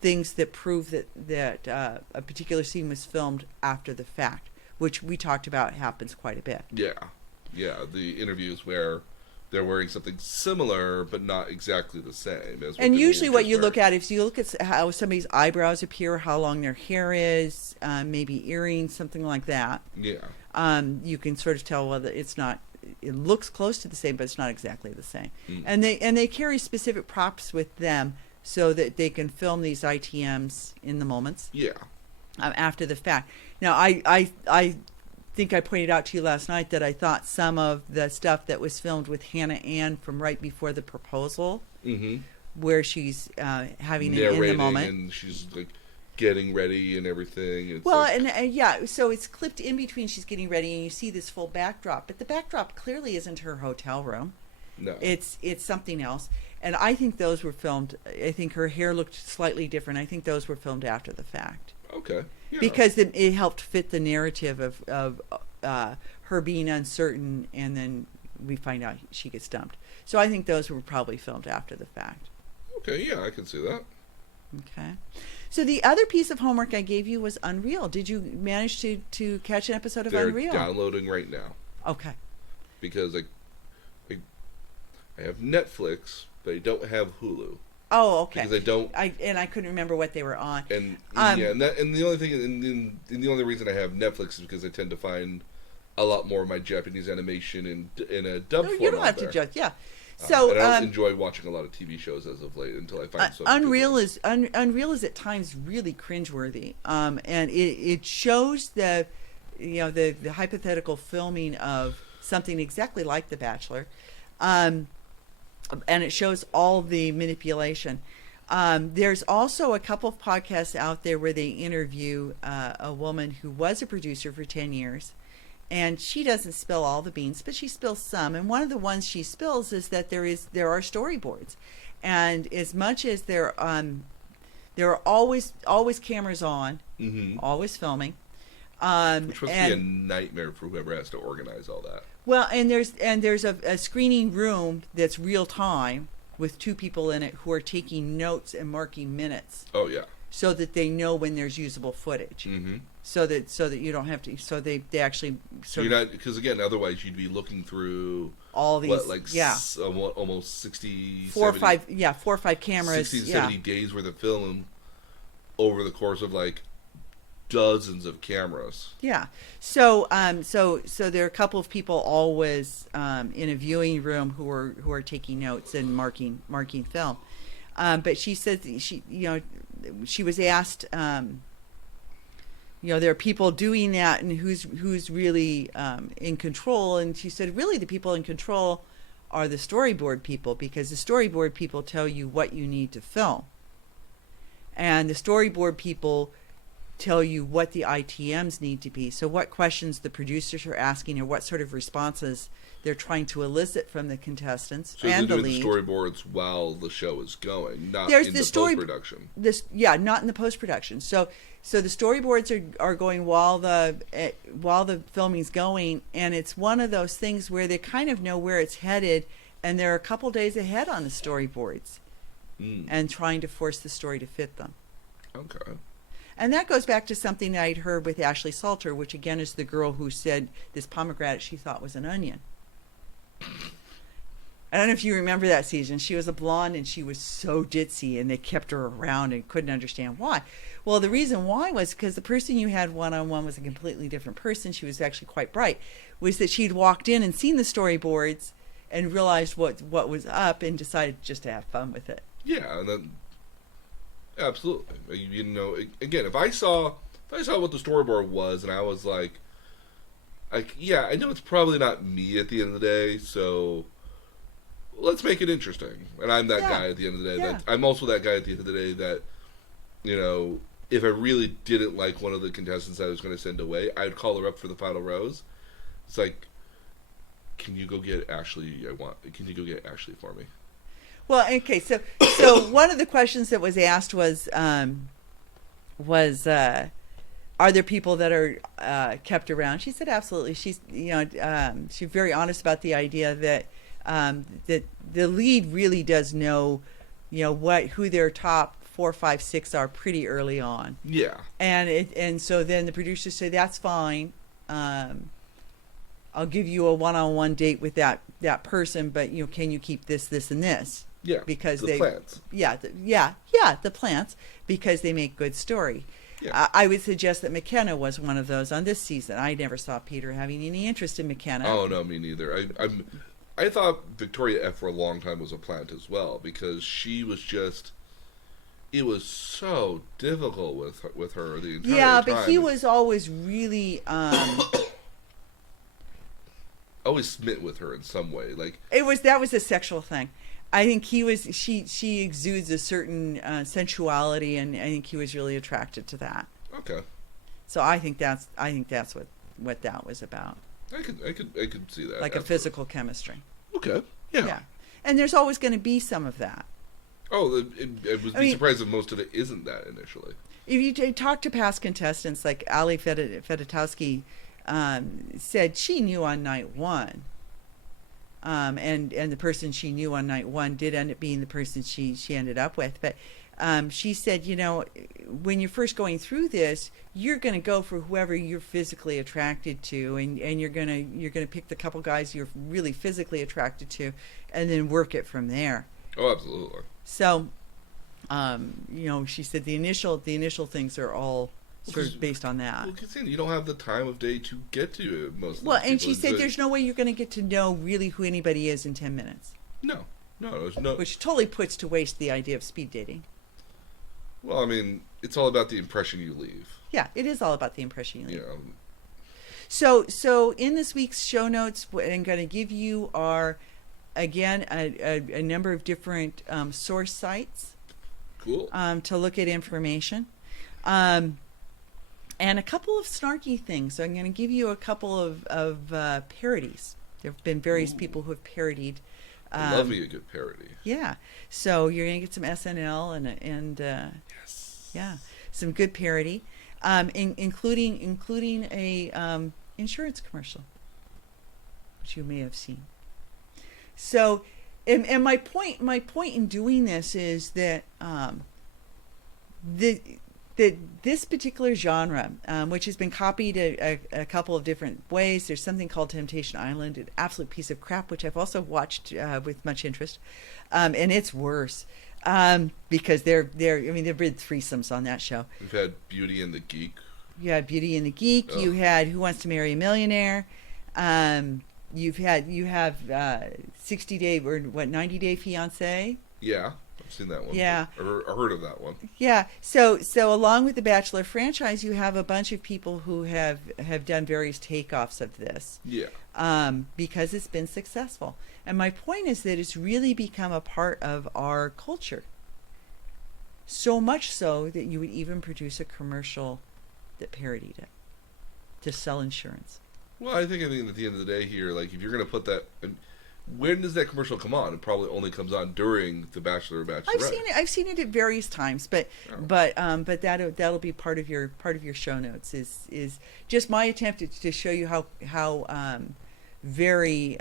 things that prove that a particular scene was filmed after the fact, which we talked about happens quite a bit. Yeah, the interviews where they're wearing something similar but not exactly the same. And usually what you look at, if you look at how somebody's eyebrows appear, how long their hair is, maybe earrings, something like that. Yeah. You can sort of tell whether it looks close to the same, but it's not exactly the same. Mm. And they carry specific props with them so that they can film these ITMs in the moments. Yeah. After the fact. Now, I think I pointed out to you last night that I thought some of the stuff that was filmed with Hannah Ann from right before the proposal, where she's having it in the moment, and she's like getting ready and everything. It's so it's clipped in between. She's getting ready, and you see this full backdrop, but the backdrop clearly isn't her hotel room. No, it's something else. And I think those were filmed. I think her hair looked slightly different. I think those were filmed after the fact. Okay. Yeah. Because it helped fit the narrative of her being uncertain, and then we find out she gets dumped. So I think those were probably filmed after the fact. Okay, yeah, I can see that. Okay. So the other piece of homework I gave you was Unreal. Did you manage to catch an episode of Unreal? They're downloading right now. Okay. Because I have Netflix, but I don't have Hulu. Oh, okay. Because I don't. I couldn't remember what they were on. And the only thing, and the only reason I have Netflix is because I tend to find a lot more of my Japanese animation in a dub format. You don't have to judge. Yeah. So and I don't enjoy watching a lot of TV shows as of late until I find something. Unreal is at times really cringeworthy, and it shows the hypothetical filming of something exactly like The Bachelor, and it shows all the manipulation. There's also a couple of podcasts out there where they interview a woman who was a producer for 10 years. And she doesn't spill all the beans, but she spills some. And one of the ones she spills is that there are storyboards, and as much as there are always cameras on, always filming, which must be a nightmare for whoever has to organize all that. Well, and there's a screening room that's real time with two people in it who are taking notes and marking minutes. Oh yeah. So that they know when there's usable footage. Mm-hmm. So that you don't have to. So they actually. So you're not, because again, otherwise you'd be looking through all these. Almost 60, 4 70, or 5 cameras. 60 to 70 days worth of film over the course of like dozens of cameras. Yeah. So there are a couple of people always in a viewing room who are taking notes and marking film. But she says she was asked. There are people doing that, and who's really in control. And she said, really, the people in control are the storyboard people, because the storyboard people tell you what you need to film, and the storyboard people tell you what the ITMs need to be. So what questions the producers are asking, or what sort of responses they're trying to elicit from the contestants and the lead. So they're doing the storyboards while the show is going, not There's in the the post-production. Not in the post-production. So the storyboards are going while the filming's going, and it's one of those things where they kind of know where it's headed, and they're a couple days ahead on the storyboards. and trying to force the story to fit them. Okay. And that goes back to something that I'd heard with Ashley Salter, which again is the girl who said this pomegranate she thought was an onion. I don't know if you remember that season. She was a blonde and she was so ditzy, and they kept her around and couldn't understand why. Well, the reason why was because the person you had one-on-one was a completely different person. She was actually quite bright. Was that she'd walked in and seen the storyboards and realized what was up and decided just to have fun with it. Yeah, and then absolutely. You know, again, if I saw what the storyboard was, and I was like, yeah, I know it's probably not me at the end of the day, so let's make it interesting. And I'm that guy at the end of the day. Yeah. I'm also that guy at the end of the day that, you know, if I really didn't like one of the contestants I was going to send away, I'd call her up for the final rose. It's like, can you go get Ashley? Can you go get Ashley for me? Well, okay, so one of the questions that was asked was are there people that are kept around? She said absolutely. She's she's very honest about the idea that that the lead really does know who their top 4, 5, 6 are pretty early on. Yeah. And so then the producers say that's fine. I'll give you a one-on-one date with that person, but can you keep this, and this? Yeah, because the plants. The plants, because they make good story. Yeah. I would suggest that McKenna was one of those on this season. I never saw Peter having any interest in McKenna. Oh no, me neither. I thought Victoria F for a long time was a plant as well, because she was just. It was so difficult with her the entire time. Yeah, but he was always really. Always smitten with her in some way, like that was a sexual thing. I think he was. She exudes a certain sensuality, and I think he was really attracted to that. Okay. So I think that's what that was about. I could see that. Like a physical chemistry. Okay. Yeah. Yeah, and there's always going to be some of that. Oh, I would be surprised if most of it isn't that initially. If you talk to past contestants, like Ali Fedotowsky said she knew on night one. And the person she knew on night one did end up being the person she ended up with. But she said, when you're first going through this, you're going to go for whoever you're physically attracted to, and you're going to pick the couple guys you're really physically attracted to, and then work it from there. Oh, absolutely. So, she said the initial things are all sort of based on that. Well, because you don't have the time of day to get to most of Well, and people. she said there's no way you're going to get to know really who anybody is in 10 minutes. No, there's no. Which totally puts to waste the idea of speed dating. Well, I mean, it's all about the impression you leave. Yeah, it is all about the impression you leave. Yeah. So in this week's show notes, what I'm going to give you are, again, a number of different source sites. Cool. To look at information. And a couple of snarky things. So I'm going to give you a couple of parodies. There have been various people who have parodied. I love me a good parody. Yeah. So you're going to get some SNL and Yes. Yeah, some good parody, including a insurance commercial, which you may have seen. So, and my point in doing this is that this particular genre, which has been copied a couple of different ways. There's something called Temptation Island, an absolute piece of crap, which I've also watched with much interest, and it's worse because there've been threesomes on that show. We've had Beauty and the Geek. You had Beauty and the Geek. Oh. You had Who Wants to Marry a Millionaire. You have 60 Day or 90 Day Fiancé. Yeah. I've seen that one. Yeah. Or heard of that one. Yeah. So along with the Bachelor franchise, you have a bunch of people who have done various takeoffs of this. Yeah. Because it's been successful. And my point is that it's really become a part of our culture. So much so that you would even produce a commercial that parodied it to sell insurance. Well, I think at the end of the day here, like, if you're going to put that... When does that commercial come on? It probably only comes on during the Bachelor or Bachelorette. I've seen it at various times, but that'll be part of your show notes. Is just my attempt to show you how very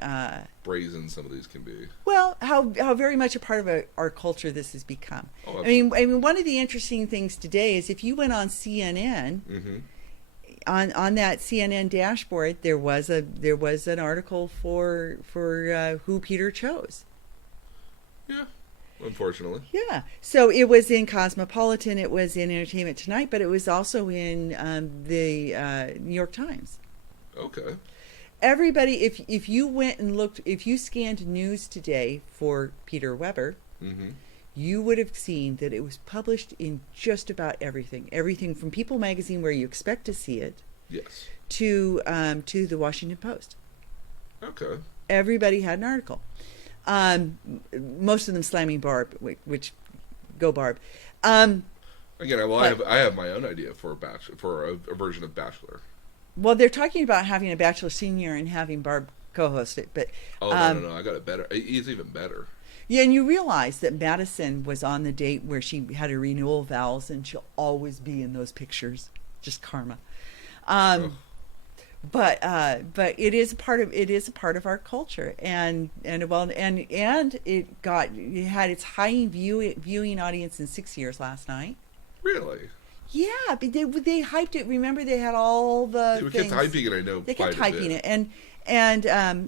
Brazen some of these can be. well, how very much a part of our culture this has become. Oh, I mean, one of the interesting things today is if you went on CNN, mm-hmm. on that CNN dashboard, there was an article for who Peter chose. Yeah, unfortunately. Yeah, so it was in Cosmopolitan, it was in Entertainment Tonight, but it was also in the New York Times. Okay. Everybody, if you went and looked, if you scanned news today for Peter Weber, Mm-hmm. you would have seen that it was published in just about everything from People magazine, where you expect to see it, Yes. to the Washington Post. Okay. Everybody had an article. Most of them slamming Barb, which go Barb. Again, well, But- I have my own idea for a version of Bachelor. Well, they're talking about having a Bachelor Senior and having Barb co-host it, but Oh, no, I got it better. It's even better. yeah, and you realize that Madison was on the date where she had her renewal vows, and she'll always be in those pictures. Just karma. But it is a part of our culture, and it had its high viewing audience in 6 years last night. Really? Yeah, but they hyped it. Remember, they had all the They things. kept hyping it, I know. They kept quite a hyping bit. it,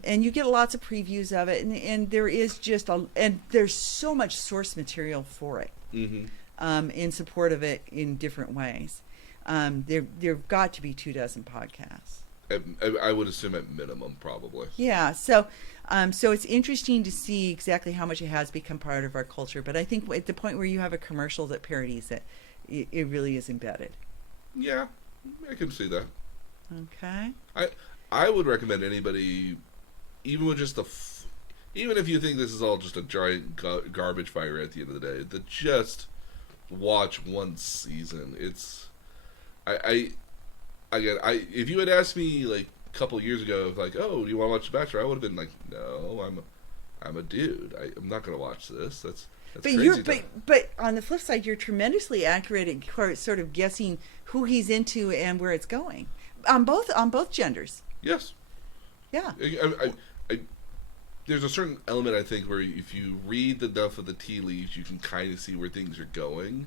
and you get lots of previews of it, and there is and there's so much source material for it, Mm-hmm. in support of it in different ways. There've got to be 24 podcasts. I would assume at minimum, probably. Yeah, so it's interesting to see exactly how much it has become part of our culture. But I think at the point where you have a commercial that parodies it, it really is embedded. Yeah, I can see that. Okay. I would recommend anybody, even with just even if you think this is all just a giant garbage fire at the end of the day, to just watch one season. It's if you had asked me like a couple years ago, like, oh, do you want to watch The Bachelor? I would have been like, no, I'm a dude. I'm not going to watch this. That's But crazy. but on the flip side, you're tremendously accurate at sort of guessing who he's into and where it's going on both genders. Yes. Yeah. There's a certain element, I think, where if you read enough of the tea leaves, you can kind of see where things are going.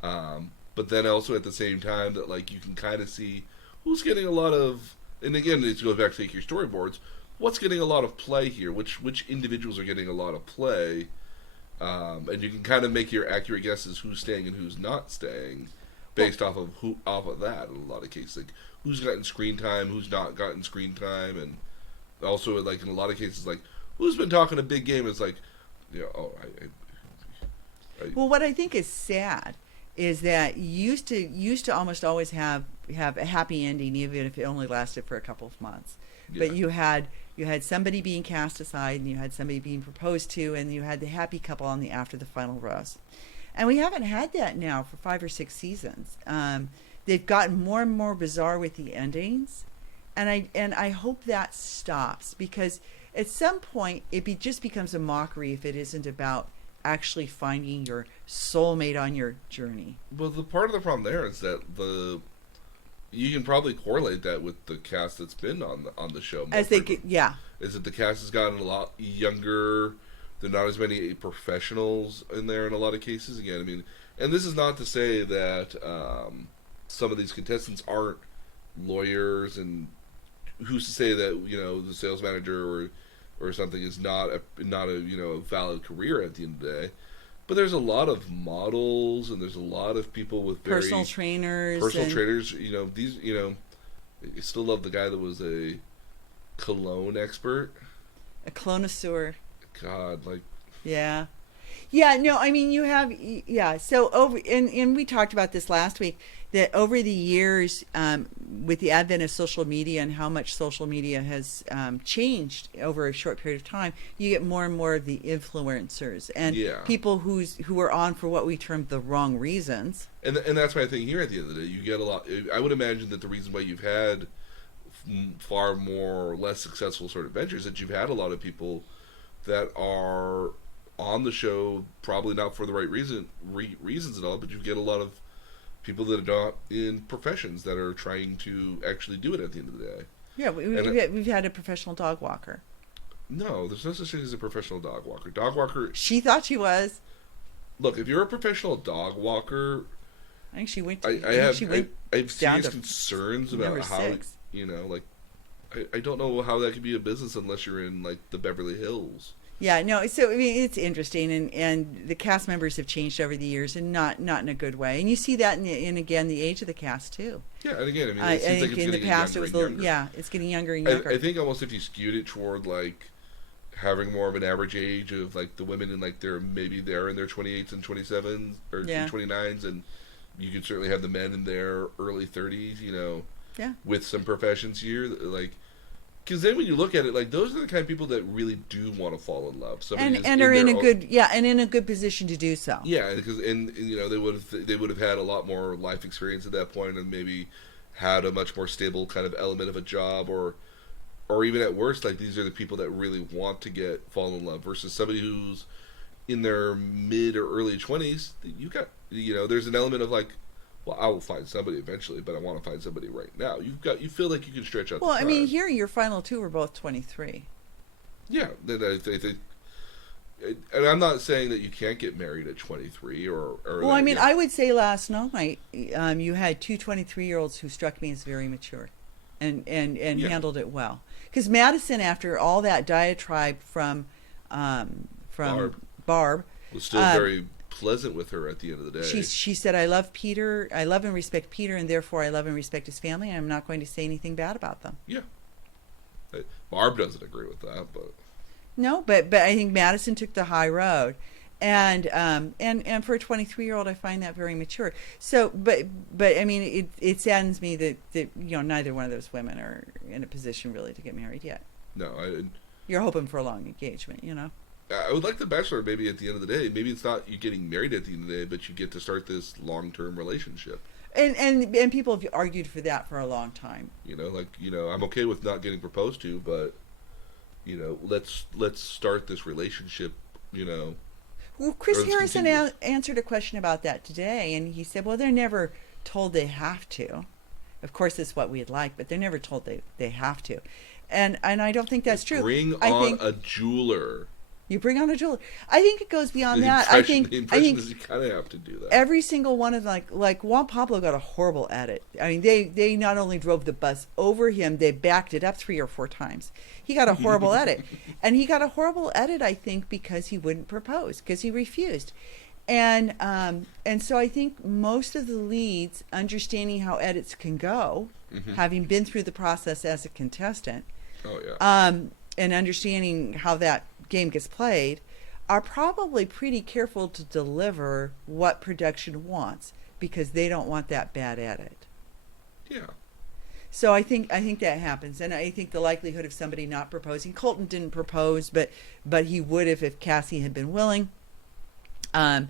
But then also at the same time that like you can kind of see who's getting a lot of, and again, it goes back to your storyboards. What's getting a lot of play here? Which individuals are getting a lot of play? And you can kind of make your accurate guesses who's staying and who's not staying, based off of that. In a lot of cases, like who's gotten screen time, who's not gotten screen time, and also like in a lot of cases, like who's been talking a big game. It's like, Well, what I think is sad is that you used to almost always have a happy ending, even if it only lasted for a couple of months. Yeah. But you had somebody being cast aside, and you had somebody being proposed to, and you had the happy couple on the after the final rose. And we haven't had that now for 5 or 6 seasons. They've gotten more and more bizarre with the endings, and I hope that stops, because at some point it just becomes a mockery if it isn't about actually finding your soulmate on your journey. Well, the part of the problem there is that you can probably correlate that with the cast that's been on the show. As they get, yeah. Is that the cast has gotten a lot younger. There are not as many professionals in there in a lot of cases. Again, I mean, and this is not to say that some of these contestants aren't lawyers, and who's to say that the sales manager or something is not a valid career at the end of the day. But there's a lot of models, and there's a lot of people with Personal trainers. These I still love the guy that was a cologne expert. A clonosaur. God, like. Yeah. Yeah, no, I mean, you have, yeah. So and we talked about this last week, that over the years, with the advent of social media and how much social media has changed over a short period of time, you get more and more of the influencers and people who are on for what we term the wrong reasons. And that's my thing here at the end of the day. You get a lot. I would imagine that the reason why you've had far more or less successful sort of ventures, that you've had a lot of people that are on the show, probably not for the right reasons at all, but you get a lot of people that are not in professions that are trying to actually do it at the end of the day. Yeah, And we've had a professional dog walker. no, there's no such thing as a professional dog walker. Dog walker. She thought she was. Look, if you're a professional dog walker, I think she went. I, I I think have she went I have down serious to concerns number about how 6. like I don't know how that could be a business unless you're in like the Beverly Hills. Yeah, no. So I mean, it's interesting, and the cast members have changed over the years, and not in a good way. And you see that in again the age of the cast too. Yeah, and again, I mean, I it seems like think it's in the getting past it younger was and a little, younger. yeah, it's getting younger and younger. I think almost if you skewed it toward like having more of an average age of like the women in like they're in their 28s and 27s or Yeah. 29s, and you could certainly have the men in their early 30s, Yeah. with some professions here, like. Because then when you look at it, like those are the kind of people that really do want to fall in love. Somebody And who's and are in a their own- good and in a good position to do so. yeah, because and they would have had a lot more life experience at that point, and maybe had a much more stable kind of element of a job, or even at worst, like these are the people that really want to fall in love versus somebody who's in their mid or early 20s. You got there's an element of like, well, I will find somebody eventually, but I want to find somebody right now. You feel like you can stretch out. Well, the I mean, time. here your final two were both 23. Yeah, then I think, and I'm not saying that you can't get married at 23 or. Well, I mean, I would say last night you had two 23-year-olds who struck me as very mature, and Yeah. handled it well. Because Madison, after all that diatribe from Barb, was still very pleasant with her at the end of the day. she said, "I love Peter. I love and respect Peter, and therefore I love and respect his family. And I'm not going to say anything bad about them." Yeah, Barb doesn't agree with that, but No, but I think Madison took the high road, and for a 23-year-old, I find that very mature. So, but I mean, it saddens me that neither one of those women are in a position really to get married yet. no, You're hoping for a long engagement, I would like the Bachelor. Maybe at the end of the day, maybe it's not you getting married at the end of the day, but you get to start this long-term relationship. And people have argued for that for a long time. I'm okay with not getting proposed to, but let's start this relationship. Well, Chris Or let's Harrison continue. answered a question about that today, and he said, well, they're never told they have to. Of course, it's what we'd like, but they're never told they have to. And I don't think that's true. Bring I on think a jeweler. you bring on a jeweler. I think it goes beyond The that. impression I think is you kind of have to do that. every single one of like Juan Pablo got a horrible edit. I mean, they not only drove the bus over him, they backed it up 3 or 4 times. He got a horrible edit, and he got a horrible edit, I think, because he wouldn't propose, because he refused. And so I think most of the leads, understanding how edits can go, having been through the process as a contestant, Oh yeah. and understanding how that game gets played, are probably pretty careful to deliver what production wants, because they don't want that bad edit. Yeah. So I think that happens, and I think the likelihood of somebody not proposing. Colton didn't propose, but he would have if Cassie had been willing. And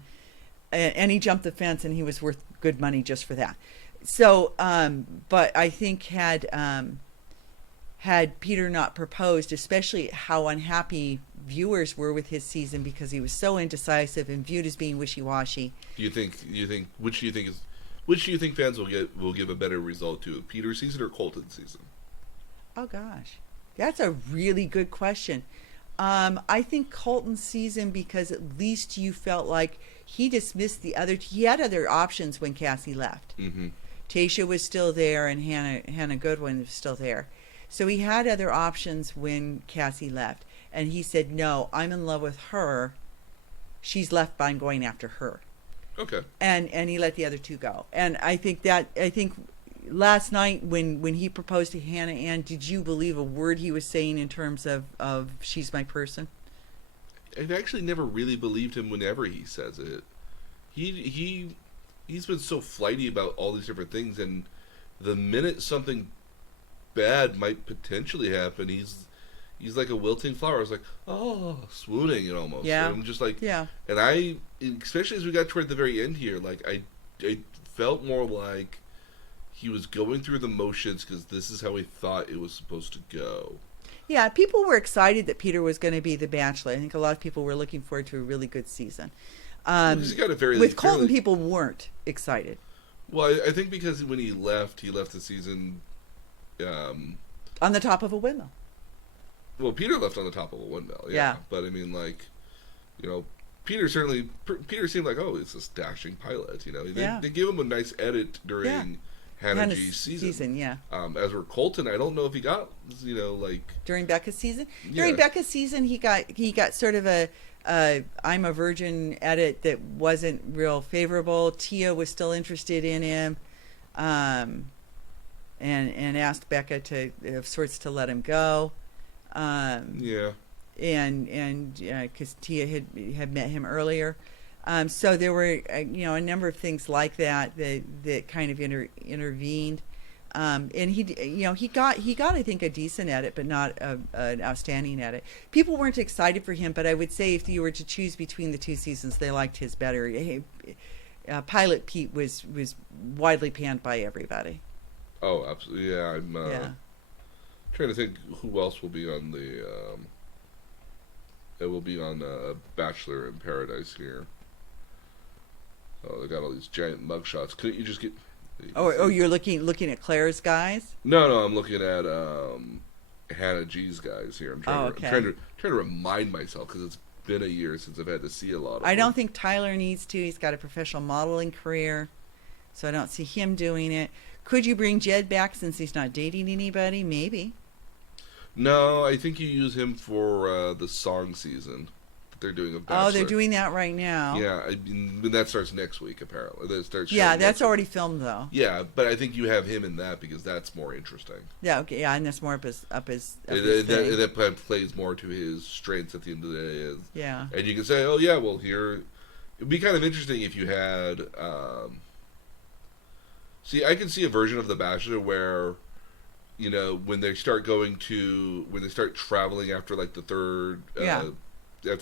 he jumped the fence, and he was worth good money just for that. So, but I think had Peter not proposed, especially how unhappy viewers were with his season because he was so indecisive and viewed as being wishy-washy. Which do you think fans will give a better result to, Peter's season or Colton's season? Oh gosh, that's a really good question. I think Colton's season, because at least you felt like he dismissed he had other options when Cassie left. Mm-hmm. Tasha was still there, and Hannah Goodwin was still there. So he had other options when Cassie left. And he said, no, I'm in love with her. She's left, but I'm going after her. Okay. And he let the other two go. And I think last night when he proposed to Hannah Ann, did you believe a word he was saying in terms of she's my person? I've actually never really believed him whenever he says it. He's been so flighty about all these different things, and the minute something bad might potentially happen, he's like a wilting flower. It's like, oh, swooning it almost. Yeah. And I'm just like, Yeah. And especially as we got toward the very end here, like I felt more like he was going through the motions because this is how he thought it was supposed to go. Yeah, people were excited that Peter was going to be the Bachelor. I think a lot of people were looking forward to a really good season. He's got a With Colton, people weren't excited. Well, I think because when he left the season On the top of a windmill. Well, Peter left on the top of a windmill. Yeah. But I mean, like, you know, Peter seemed like, oh, it's this dashing pilot. You know, they gave him a nice edit during Hannah G's season. Yeah. As for Colton, I don't know if he got, you know, like during Becca's season. Yeah. During Becca's season, he got sort of a I'm a virgin edit that wasn't real favorable. Tia was still interested in him, and asked Becca of sorts to let him go. Yeah. And because Tia had met him earlier, so there were a number of things like that kind of intervened, and he got I think a decent edit, but not an outstanding edit. People weren't excited for him, but I would say if you were to choose between the two seasons, they liked his better. Pilot Pete was widely panned by everybody. Oh, absolutely. Yeah, I'm trying to think who else will be on the. It will be on Bachelor in Paradise here. Oh, they got all these giant mugshots. Couldn't you just get? Oh, you're looking at Claire's guys? No, I'm looking at Hannah G's guys here. I'm trying to remind myself because it's been a year since I've had to see a lot of. I don't think Tyler needs to. He's got a professional modeling career, so I don't see him doing it. Could you bring Jed back since he's not dating anybody? Maybe. No, I think you use him for the song season that they're doing of Bachelor. Oh, they're doing that right now. Yeah, I mean, that starts next week, apparently. That starts. Yeah, that's already filmed, though. Yeah, but I think you have him in that because that's more interesting. Yeah, okay, yeah, and that's more up his thing. That plays more to his strengths at the end of the day. Yeah. And you can say, oh, yeah, well, here... It'd be kind of interesting if you had... See, I can see a version of The Bachelor where... You know, when they start traveling after like the third, after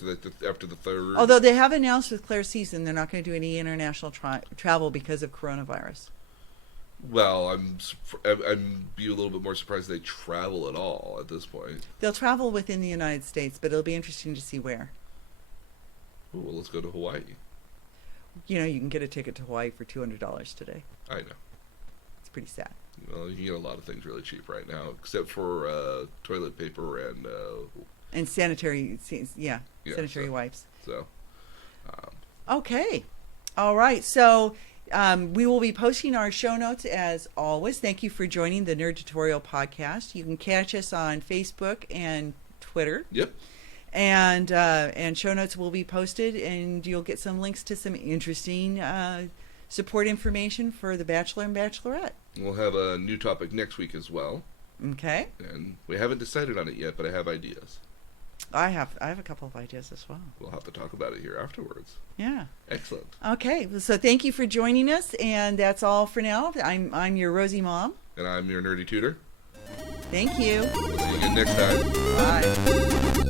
the third. Although they have announced with Claire's season, they're not going to do any international travel because of coronavirus. Well, I'd be a little bit more surprised they travel at all at this point. They'll travel within the United States, but it'll be interesting to see where. Ooh, well, let's go to Hawaii. You know, you can get a ticket to Hawaii for $200 today. I know. It's pretty sad. Well, you can get a lot of things really cheap right now, except for toilet paper and sanitary, sanitary wipes. So, okay, all right. So we will be posting our show notes as always. Thank you for joining the Nerd Tutorial Podcast. You can catch us on Facebook and Twitter. Yep. And show notes will be posted, and you'll get some links to some interesting support information for The Bachelor and Bachelorette. We'll have a new topic next week as well. Okay. And we haven't decided on it yet, but I have ideas. I have a couple of ideas as well. We'll have to talk about it here afterwards. Yeah. Excellent. Okay. So thank you for joining us, and that's all for now. I'm your Rosie Mom. And I'm your nerdy tutor. Thank you. See you again next time. Bye.